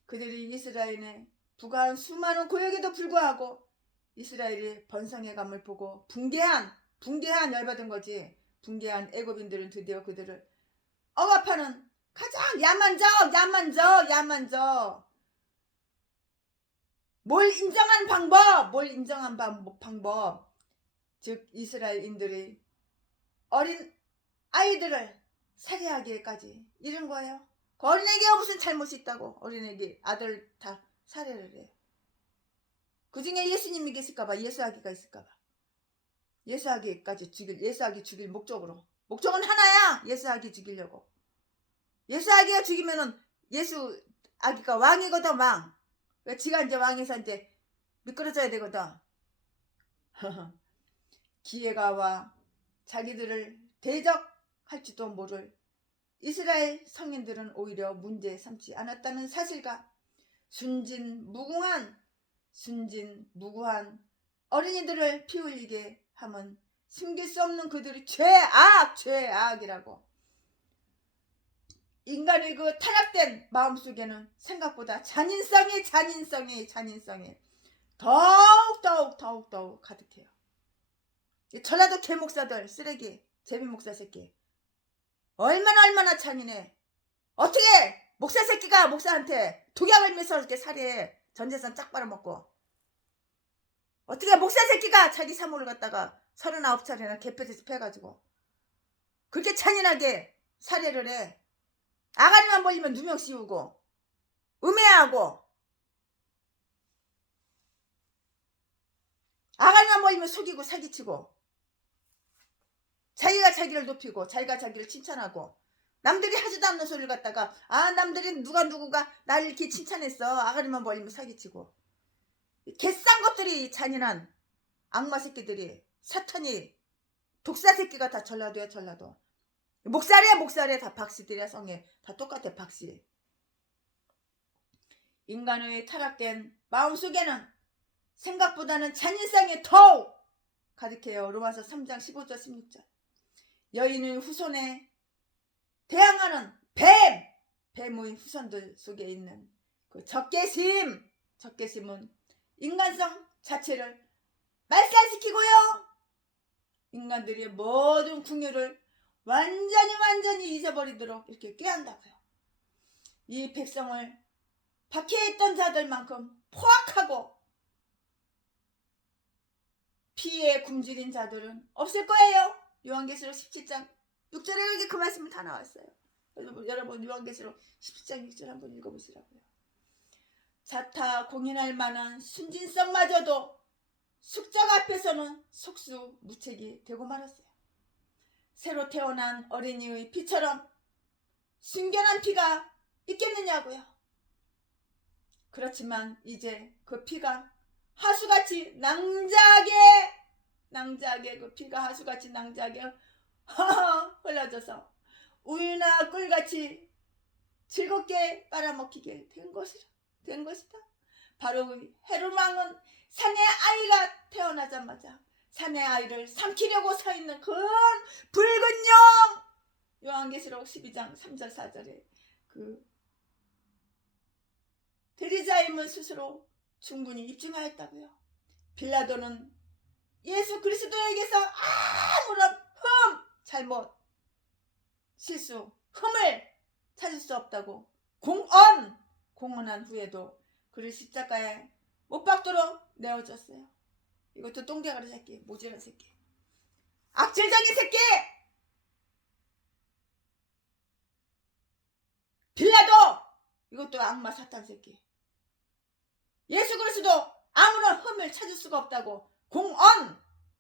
그들이 이스라엘에 부가한 수많은 고역에도 불구하고 이스라엘이 번성해감을 보고 붕괴한 열받은 거지. 붕괴한 애굽인들은 드디어 그들을 억압하는 가장 야만적 뭘 인정한 방법 즉 이스라엘인들이 어린 아이들을 살해하기까지 이런 거예요. 그 어린애기가 무슨 잘못이 있다고 어린애기 아들 다 살해를 해. 그 중에 예수님이 계실까봐 예수아기가 있을까봐 예수아기 죽일 목적은 하나야. 예수아기 죽이려고. 예수아기가 죽이면은 예수아기가 왕이거든. 왕. 지가 이제 왕에서 이제 미끄러져야 되거든. 기회가 와 자기들을 대적할지도 모를 이스라엘 성인들은 오히려 문제 삼지 않았다는 사실과 순진무구한 어린이들을 피 흘리게 함은 숨길 수 없는 그들이 죄악이라고. 인간의 그 타락된 마음속에는 생각보다 잔인성이 더욱 가득해요. 전라도 개목사들 쓰레기 제비목사 새끼 얼마나 잔인해. 어떻게 목사 새끼가 목사한테 독약을 매서 이렇게 살해. 전재산 쫙 빨아먹고 어떻게 목사 새끼가 자기 사모를 갖다가 39차례나 개패듯이 패가지고 그렇게 잔인하게 살해를 해. 아가리만 벌리면 누명 씌우고 음해하고 아가리만 보이면 속이고 사기치고 자기가 자기를 높이고 자기가 자기를 칭찬하고 남들이 하지도 않는 소리를 갖다가 남들이 누가 나를 이렇게 칭찬했어. 아가리만 벌리면 사기치고 개싼 것들이 잔인한 악마 새끼들이 사탄이 독사 새끼가 다 전라도야 전라도. 목살이야 다 박씨들이야 성에 다 똑같아 박씨. 인간의 타락된 마음속에는 생각보다는 잔인성이 더욱 가득해요. 로마서 3장 15절 16절. 여인의 후손에 대항하는 뱀의 후손들 속에 있는 그 적개심은 인간성 자체를 말살시키고요. 인간들의 모든 궁유를 완전히 잊어버리도록 이렇게 꾀한다고요. 이 백성을 박해했던 자들만큼 포악하고 피에 굶주린 자들은 없을 거예요. 요한계시록 17장 6절에 여기 그 말씀이 다 나왔어요. 여러분 요한계시록 17장 6절 한번 읽어보시라고요. 자타 공인할 만한 순진성마저도 숙적 앞에서는 속수무책이 되고 말았어요. 새로 태어난 어린이의 피처럼 순결한 피가 있겠느냐고요. 그렇지만 이제 그 피가 하수같이 낭자하게 그 피가 하수같이 낭자하게 흘러져서 우유나 꿀같이 즐겁게 빨아먹히게 된 것이다. 바로 헤롯 왕은 사내 아이가 태어나자마자 사내 아이를 삼키려고 서 있는 그 붉은 영. 요한계시록 12장 3절 4절에 그 대리자임을 스스로 충분히 입증하였다고요. 빌라도는 예수 그리스도에게서 아무런 잘못, 실수, 흠을 찾을 수 없다고 공언한 후에도 그를 십자가에 못 박도록 내어줬어요. 이것도 똥개가리 새끼, 모질한 새끼, 악질적인 새끼. 빌라도 이것도 악마 사탄 새끼. 예수 그리스도 아무런 흠을 찾을 수가 없다고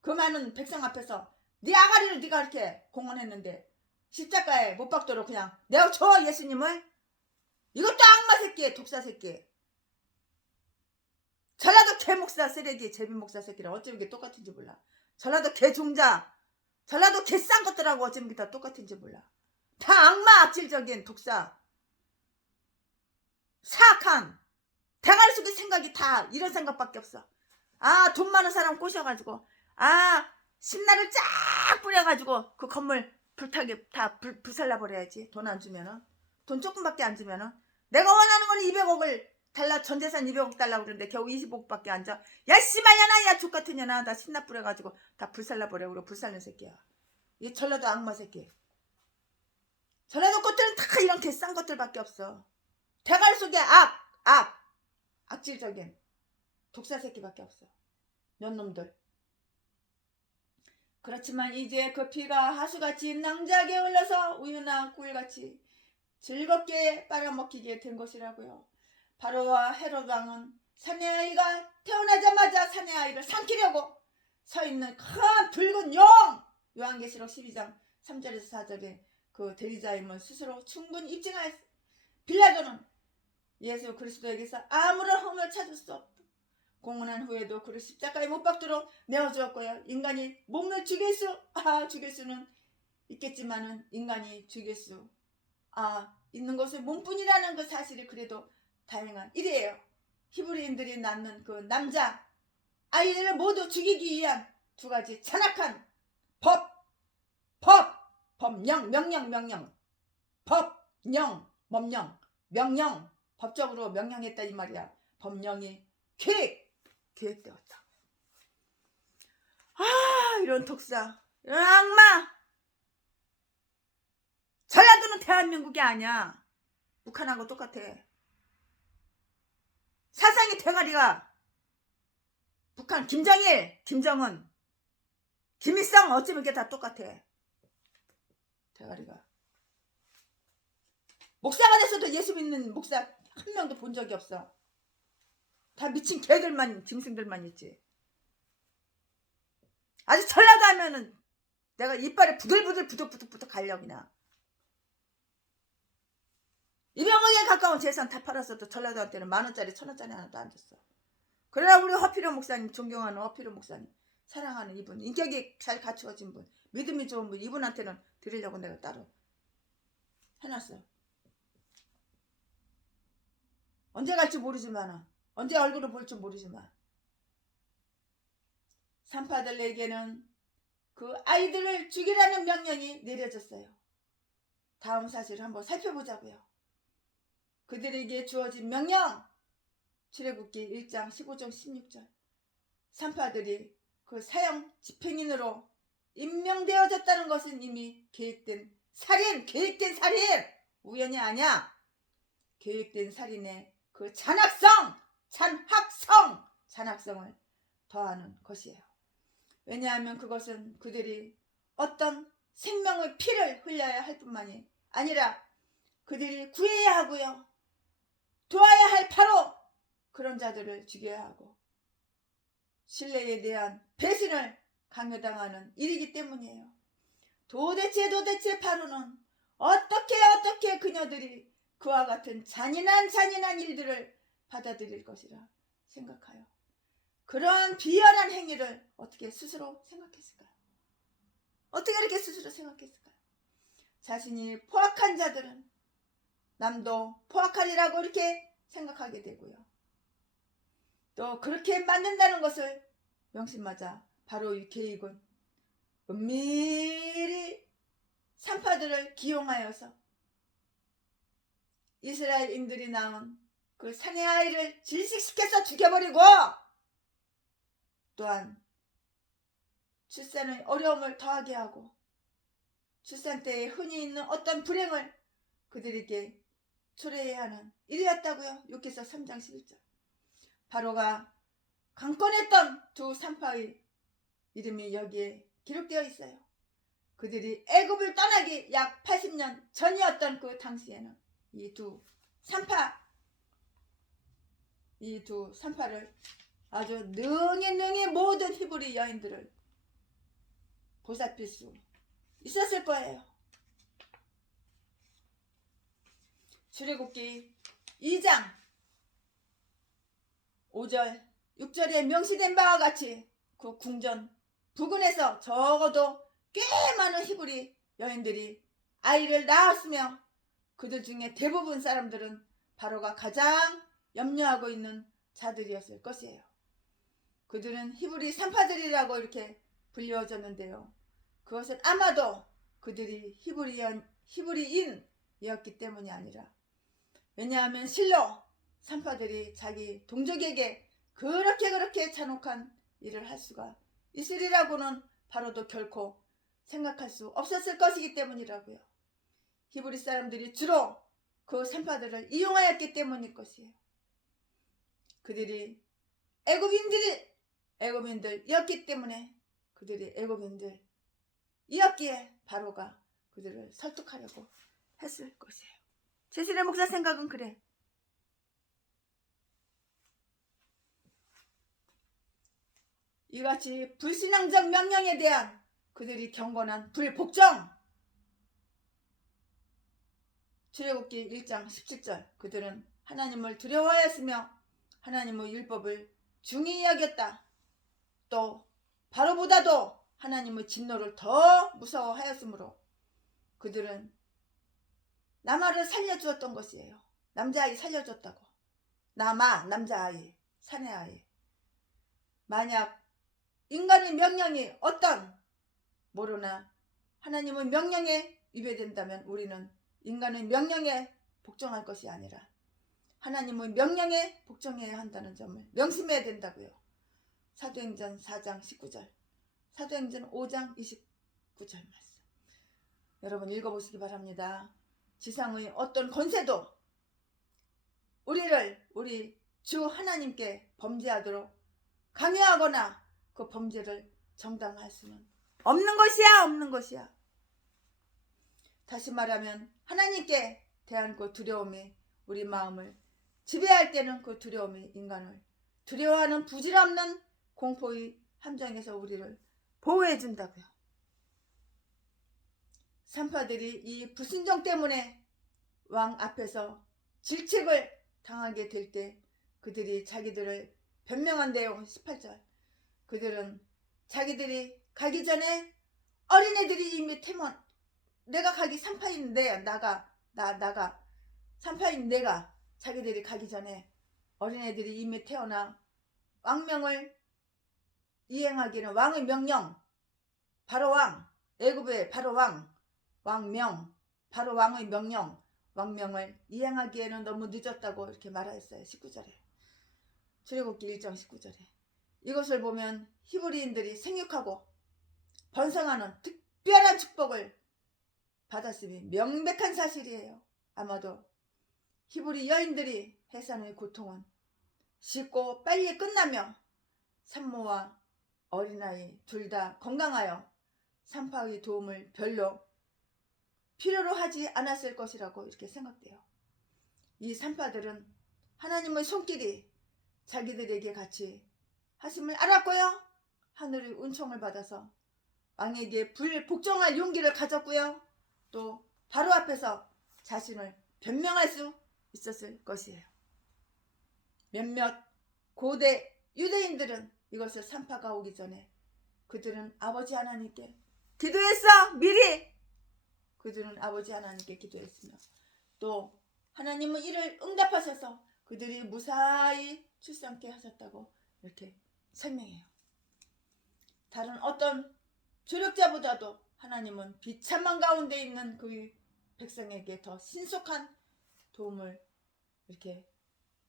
그 많은 백성 앞에서 네 아가리를 네가 이렇게 공언했는데 십자가에 못 박도록 그냥 내어줘 예수님을. 이것도 악마 새끼, 독사 새끼. 전라도 개목사 쓰레기, 제비목사 새끼랑 어쩜 이게 똑같은지 몰라. 전라도 개종자, 전라도 개싼 것들하고 어쩜 이게 다 똑같은지 몰라. 다 악마 악질적인 독사, 사악한 대가리 속에 생각이 다 이런 생각밖에 없어. 돈 많은 사람 꼬셔가지고 신나를 쫙 뿌려가지고 그 건물 불타게 다 불살라버려야지. 돈 안 주면은, 돈 조금밖에 안 주면은. 내가 원하는 건 200억을 달라, 전재산 200억 달라고 그러는데 겨우 20억밖에 안 줘. 야 씨발년아, 야 족같은 년아, 나 신나 뿌려가지고 다 불살라버려. 그리고 불살는 새끼야. 이 전라도 악마 새끼. 전라도 것들은 다 이런 개싼 것들밖에 없어. 대가리 속에 악질적인 독사 새끼밖에 없어. 몇 놈들. 그렇지만 이제 그 피가 하수같이 낭자하게 흘러서 우유나 꿀같이 즐겁게 빨아먹히게 된 것이라고요. 바로와 헤롯 왕은 사내 아이가 태어나자마자 사내 아이를 삼키려고 서 있는 큰 붉은 용. 요한계시록 12장 3절에서 4절에 그 대리자임을 스스로 충분히 입증하였어. 빌라도는 예수 그리스도에게서 아무런 흠을 찾을 수 없다. 공언한 후에도 그를 십자가에 못 박도록 내어주었고요. 인간이 몸을 죽일 수는 있겠지만은 인간이 죽일 수 있는 것은 몸뿐이라는 그 사실이 그래도 다행한 일이에요. 히브리인들이 낳는 그 남자 아이들을 모두 죽이기 위한 두 가지 잔악한 명령, 법적으로 명령했다 이 말이야. 법령이 계획되었다. 이런 독사, 이런 악마. 전라도는 대한민국이 아니야. 북한하고 똑같아. 사상의 대가리가 북한 김정일, 김정은, 김일성 어쩌면 이게 다 똑같아. 대가리가. 목사가 됐어도 예수 믿는 목사 한 명도 본 적이 없어. 다 미친 개들만, 짐승들만 있지. 아주 전라도 하면은 내가 이빨에 부들부들 갈려 그냥. 200억에 가까운 재산 다 팔았어도 전라도한테는 10,000원짜리 1,000원짜리 하나도 안 줬어. 그러나 우리 허필요 목사님, 존경하는 허필요 목사님, 사랑하는 이분, 인격이 잘 갖추어진 분, 믿음이 좋은 분, 이분한테는 드리려고 내가 따로 해놨어. 언제 갈지 모르지만, 언제 얼굴을 볼지 모르지만, 산파들에게는 그 아이들을 죽이라는 명령이 내려졌어요. 다음 사실을 한번 살펴보자고요. 그들에게 주어진 명령, 출애굽기 1장 15절 16절. 산파들이 그 사형 집행인으로 임명되어졌다는 것은 이미 계획된 살인, 우연이 아니야. 계획된 살인의 그 잔악성을 더하는 것이에요. 왜냐하면 그것은 그들이 어떤 생명의 피를 흘려야 할 뿐만이 아니라 그들이 구해야 하고요, 도와야 할 바로 그런 자들을 죽여야 하고 신뢰에 대한 배신을 강요당하는 일이기 때문이에요. 도대체 바로는 어떻게 그녀들이 그와 같은 잔인한 일들을 받아들일 것이라 생각하여 그러한 비열한 행위를 어떻게 스스로 생각했을까요? 어떻게 이렇게 스스로 생각했을까요? 자신이 포악한 자들은 남도 포악하리라고 이렇게 생각하게 되고요. 또 그렇게 만든다는 것을 명심하자 바로 이 계획은 은밀히 산파들을 기용하여서 이스라엘인들이 낳은 그 산의 아이를 질식시켜서 죽여버리고, 또한 출산의 어려움을 더하게 하고 출산 때에 흔히 있는 어떤 불행을 그들에게 초래해야 하는 일이었다고요. 욥기서 3장 11절. 바로가 강권했던 두 산파의 이름이 여기에 기록되어 있어요. 그들이 애굽을 떠나기 약 80년 전이었던 그 당시에는 이 두 산파를 아주 능히 모든 히브리 여인들을 보살필 수 있었을 거예요. 출애굽기 2장 5절 6절에 명시된 바와 같이 그 궁전 부근에서 적어도 꽤 많은 히브리 여인들이 아이를 낳았으며 그들 중에 대부분 사람들은 바로가 가장 염려하고 있는 자들이었을 것이에요. 그들은 히브리 산파들이라고 이렇게 불려졌는데요. 그것은 아마도 그들이 히브리인이었기 때문이 아니라, 왜냐하면 실로 산파들이 자기 동족에게 그렇게 잔혹한 일을 할 수가 있으리라고는 바로도 결코 생각할 수 없었을 것이기 때문이라고요. 히브리 사람들이 주로 그 산파들을 이용하였기 때문일 것이에요. 그들이 애굽인들이었기 때문에, 그들이 애굽인들이었기에 바로가 그들을 설득하려고 했을 것이에요. 제신의 목사 생각은 그래. 이같이 불신앙적 명령에 대한 그들이 경건한 불복종, 출애굽기 1장 17절. 그들은 하나님을 두려워하였으며 하나님의 율법을 중히 여겼다. 또 바로보다도 하나님의 진노를 더 무서워하였으므로 그들은 남아를 살려주었던 것이에요. 남자아이 살려줬다고. 남자아이, 사내 아이. 만약 인간의 명령이 모르나 하나님의 명령에 위배된다면 우리는 인간의 명령에 복종할 것이 아니라 하나님의 명령에 복종해야 한다는 점을 명심해야 된다고요. 사도행전 4장 19절, 사도행전 5장 29절 말씀. 여러분 읽어보시기 바랍니다. 지상의 어떤 권세도 우리 주 하나님께 범죄하도록 강요하거나 그 범죄를 정당화할 수는 없는 것이야. 다시 말하면 하나님께 대한 그 두려움이 우리 마음을 지배할 때는 그 두려움이 인간을 두려워하는 부질없는 공포의 함정에서 우리를 보호해 준다고요. 산파들이 이 불순종 때문에 왕 앞에서 질책을 당하게 될 때 그들이 자기들을 변명한대요. 18절. 그들은 자기들이 가기 전에 어린애들이 이미 태문, 내가 가기 산파인데 나가 산파인 내가 자기들이 가기 전에 어린애들이 이미 태어나 왕명을 이행하기는 왕의 명령, 바로 왕, 애굽의 바로 왕명, 바로 왕의 명령, 왕명을 이행하기에는 너무 늦었다고 이렇게 말하였어요. 19절에. 출애굽기 1장 19절에. 이것을 보면 히브리인들이 생육하고 번성하는 특별한 축복을 받았음이 명백한 사실이에요. 아마도 히브리 여인들이 해산의 고통은 쉽고 빨리 끝나며 산모와 어린아이 둘 다 건강하여 산파의 도움을 별로 필요로 하지 않았을 것이라고 이렇게 생각돼요. 이 산파들은 하나님의 손길이 자기들에게 같이 하심을 알았고요. 하늘의 은총을 받아서 왕에게 복종할 용기를 가졌고요. 또 바로 앞에서 자신을 변명할 수 있었을 것이에요. 몇몇 고대 유대인들은 이것을 산파가 오기 전에 그들은 아버지 하나님께 기도했어. 미리 그들은 아버지 하나님께 기도했으며 또 하나님은 이를 응답하셔서 그들이 무사히 출산케 하셨다고 이렇게 설명해요. 다른 어떤 조력자보다도 하나님은 비참한 가운데 있는 그 백성에게 더 신속한 도움을 이렇게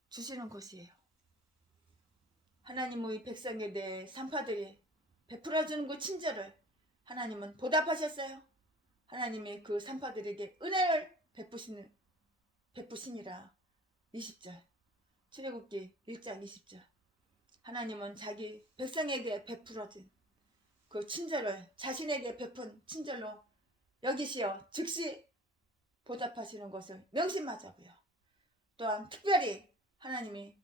주시는 것이에요. 하나님의 백성에 대해 산파들이 베풀어주는 그 친절을 하나님은 보답하셨어요. 하나님이 그 산파들에게 은혜를 베푸시니라. 20절 출애굽기 1장 20절. 하나님은 자기 백성에게 베풀어진 그 친절을 자신에게 베푼 친절로 여기시어 즉시 보답하시는 것을 명심하자고요. 또한 특별히 하나님이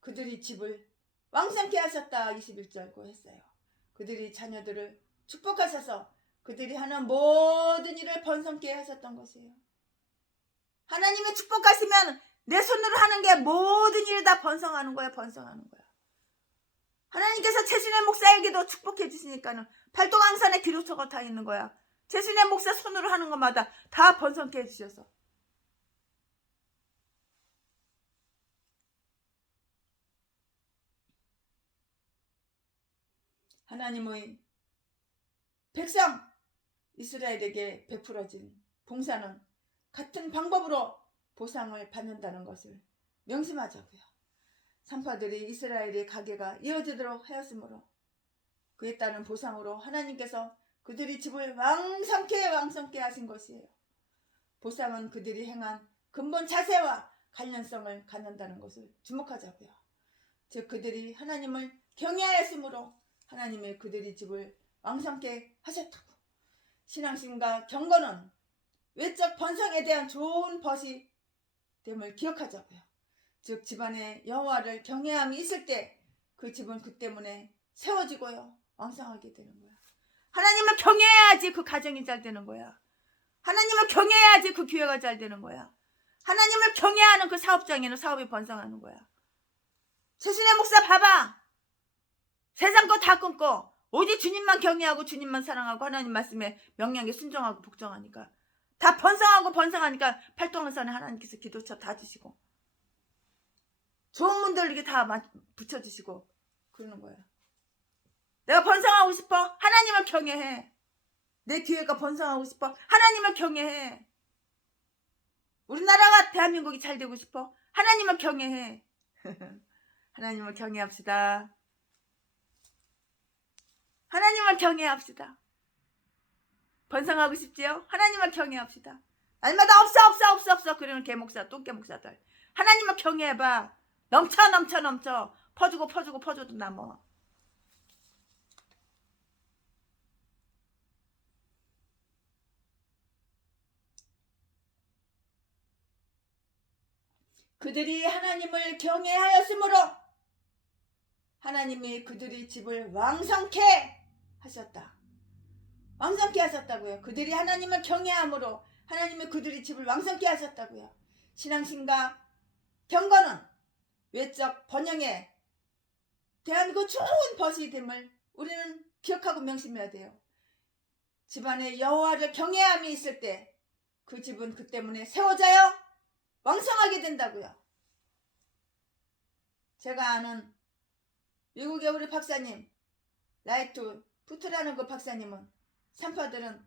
그들이 집을 왕성케 하셨다. 21절고 했어요. 그들이 자녀들을 축복하셔서 그들이 하는 모든 일을 번성케 하셨던 것이에요. 하나님의 축복하시면 내 손으로 하는 게 모든 일이 다 번성하는 거야. 번성하는 거야. 하나님께서 최신의 목사에게도 축복해 주시니까는 팔도강산에 기록서가 다 있는 거야. 최신의 목사 손으로 하는 것마다 다 번성케 해주셔서. 하나님의 백성 이스라엘에게 베풀어진 봉사는 같은 방법으로 보상을 받는다는 것을 명심하자고요. 산파들이 이스라엘의 가계가 이어지도록 하였으므로 그에 따른 보상으로 하나님께서 그들이 집을 왕성케 하신 것이에요. 보상은 그들이 행한 근본 자세와 관련성을 갖는다는 것을 주목하자고요. 즉 그들이 하나님을 경외하였으므로 하나님의 그들이 집을 왕성케 하셨다고. 신앙심과 경건은 외적 번성에 대한 좋은 벗이 됨을 기억하자고요. 즉 집안에 여호와를 경외함이 있을 때 그 집은 그 때문에 세워지고요. 왕성하게 되는 거야. 하나님을 경외해야지 그 가정이 잘 되는 거야. 하나님을 경외해야지 그 교회가 잘 되는 거야. 하나님을 경외하는 그 사업장에는 사업이 번성하는 거야. 최신의 목사 봐봐. 세상 거 다 끊고 오직 주님만 경외하고 주님만 사랑하고 하나님 말씀에 명령에 순종하고 복종하니까 다 번성하니까 팔도강산에 하나님께서 기도처 다 주시고 좋은 분들 이게 다 붙여주시고 그러는 거야. 내가 번성하고 싶어? 하나님을 경외해. 내 교회가 번성하고 싶어? 하나님을 경외해. 우리나라가 대한민국이 잘 되고 싶어? 하나님을 경외해. 하나님을 경외합시다. 하나님을 경외합시다. 번성하고 싶지요? 하나님을 경외합시다. 날마다 없어 그러는 개목사 똥개목사들 하나님을 경외해봐. 넘쳐 퍼주고 남어. 그들이 하나님을 경외하였으므로 하나님이 그들의 집을 왕성케 하셨다. 왕성케 하셨다고요. 그들이 하나님을 경외함으로 하나님이 그들의 집을 왕성케 하셨다고요. 신앙심과 경건은 외적 번영에 대한 그 좋은 벗이 됨을 우리는 기억하고 명심해야 돼요. 집안에 여호와를 경외함이 있을 때 그 집은 그 때문에 세워져요 왕성하게 된다고요. 제가 아는 미국의 우리 박사님 라이트 푸트라는 그 박사님은 산파들은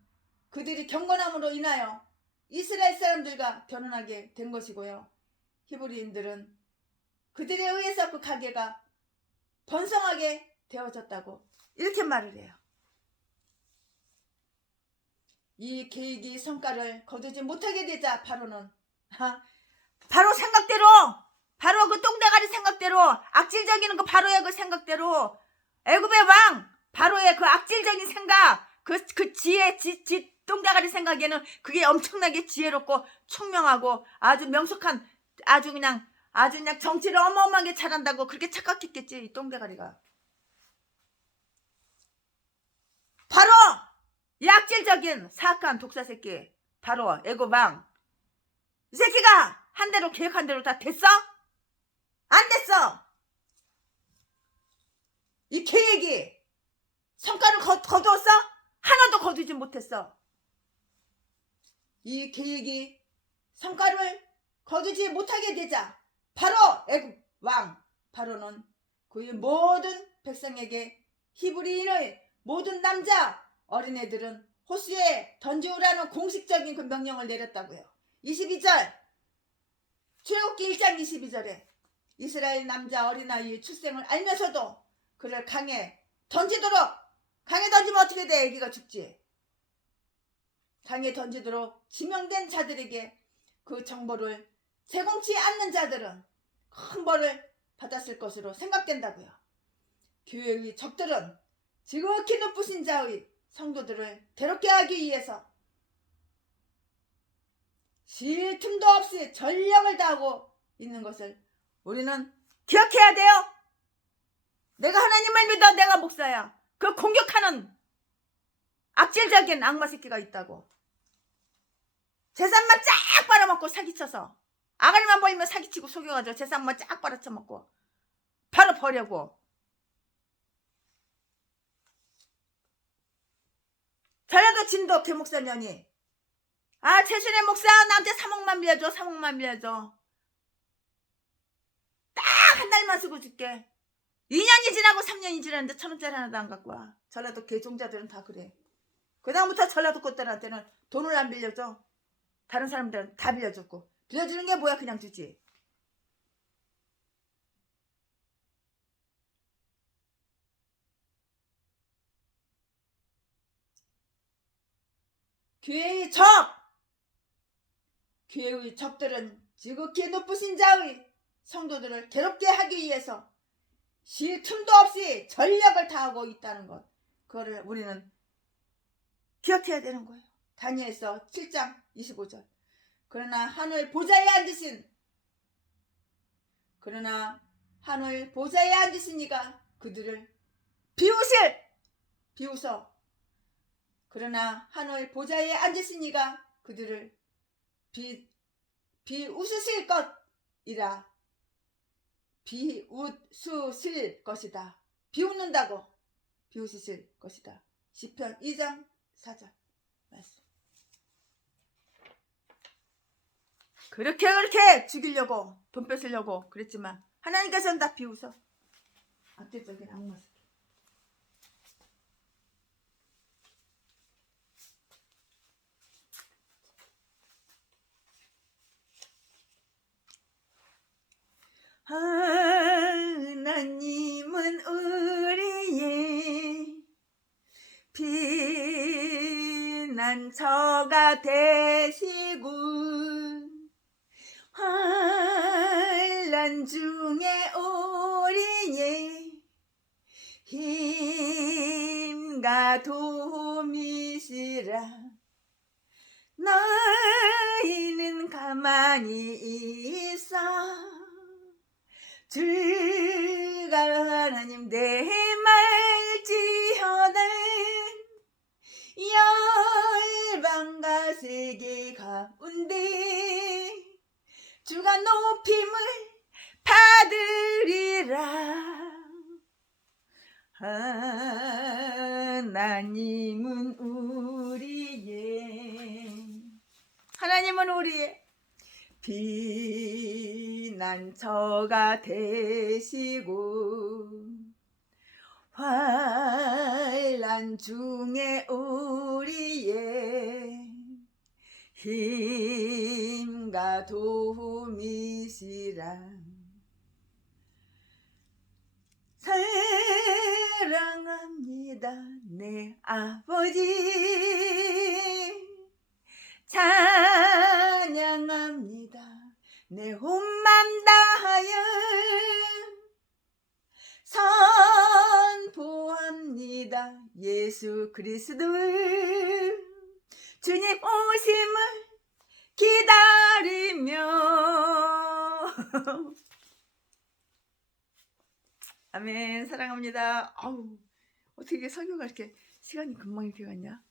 그들이 경건함으로 인하여 이스라엘 사람들과 결혼하게 된 것이고요. 히브리인들은 그들에 의해서 그 가게가 번성하게 되어졌다고 이렇게 말을 해요. 이 계획이 성과를 거두지 못하게 되자 바로는 바로 생각대로 바로 그 똥대가리 생각대로 악질적인 그 바로의 그 생각대로 애굽의 왕 바로의 그 악질적인 생각 그 지혜 지 똥대가리 생각에는 그게 엄청나게 지혜롭고 총명하고 아주 명석한 아주 그냥 정치를 어마어마하게 잘한다고 그렇게 착각했겠지 이 똥대가리가. 바로 이 악질적인 사악한 독사 새끼 바로 애굽 왕 이 새끼가 한 대로 계획한 대로 다 됐어? 안 됐어. 이 계획이 성과를 거두었어? 하나도 거두지 못했어. 이 계획이 성과를 거두지 못하게 되자 바로 애굽 왕 바로는 그의 모든 백성에게 히브리인의 모든 남자 어린애들은 호수에 던지우라는 공식적인 그 명령을 내렸다고요. 22절 출애굽기 1장 22절에 이스라엘 남자 어린아이의 출생을 알면서도 그를 강에 던지도록 강에 던지면 어떻게 돼? 애기가 죽지. 강에 던지도록 지명된 자들에게 그 정보를 제공치 않는 자들은 큰 벌을 받았을 것으로 생각된다고요. 교회의 적들은 지극히 높으신 자의 성도들을 괴롭게 하기 위해서 쉴 틈도 없이 전력을 다하고 있는 것을 우리는 기억해야 돼요. 내가 하나님을 믿어 내가 목사야. 그 공격하는 악질적인 악마 새끼가 있다고. 재산만 쫙 빨아먹고 사기쳐서 아가리만 보이면 사기치고 속여가지고 재산만 쫙 빨아쳐먹고 바로 버려고. 전라도 진도 교목사년이 최순애 목사 나한테 3억만 빌려줘 3억만 빌려줘. 딱 한 달만 쓰고 줄게. 2년이 지나고 3년이 지났는데 1,000원짜리 하나도 안 갖고 와. 전라도 개종자들은 다 그래. 그 다음부터 전라도 꽃들한테는 돈을 안 빌려줘. 다른 사람들은 다 빌려줬고. 빌려주는 게 뭐야 그냥 주지. 교회의 적들은 지극히 높으신 자의 성도들을 괴롭게 하기 위해서 쉴 틈도 없이 전력을 다하고 있다는 것. 그거를 우리는 기억해야 되는 거예요. 다니엘서 7장 25절. 그러나 하늘 보좌에 앉으신 이가 그들을 비웃어. 그러나 하늘 보좌에 앉으신 이가 그들을 비웃으실 것이라. 비웃으실 것이다. 비웃는다고 비웃으실 것이다. 시편 2장 4절 말씀. 그렇게 죽이려고 돈 뺏으려고 그랬지만 하나님께서는 다 비웃어. 악질적인 악마 새끼. 하나님은 우리의 피난처가 되시고 환난 중에 우리의 힘과 도움이시라. 너희는 가만히 있어 주가 하나님 내 말지어다 열방과 세계 가운데 주가 높임을 받으리라. 하나님은 우리의 피난처가 되시고 환난 중에 우리의 힘과 도움이시라. 사랑합니다 내 아버지, 찬양합니다 내 온맘 다하여 선포합니다 예수 그리스도 주님 오심을 기다리며. 아멘. 사랑합니다. 아우, 어떻게 설교가 이렇게 시간이 금방 이렇게 갔냐?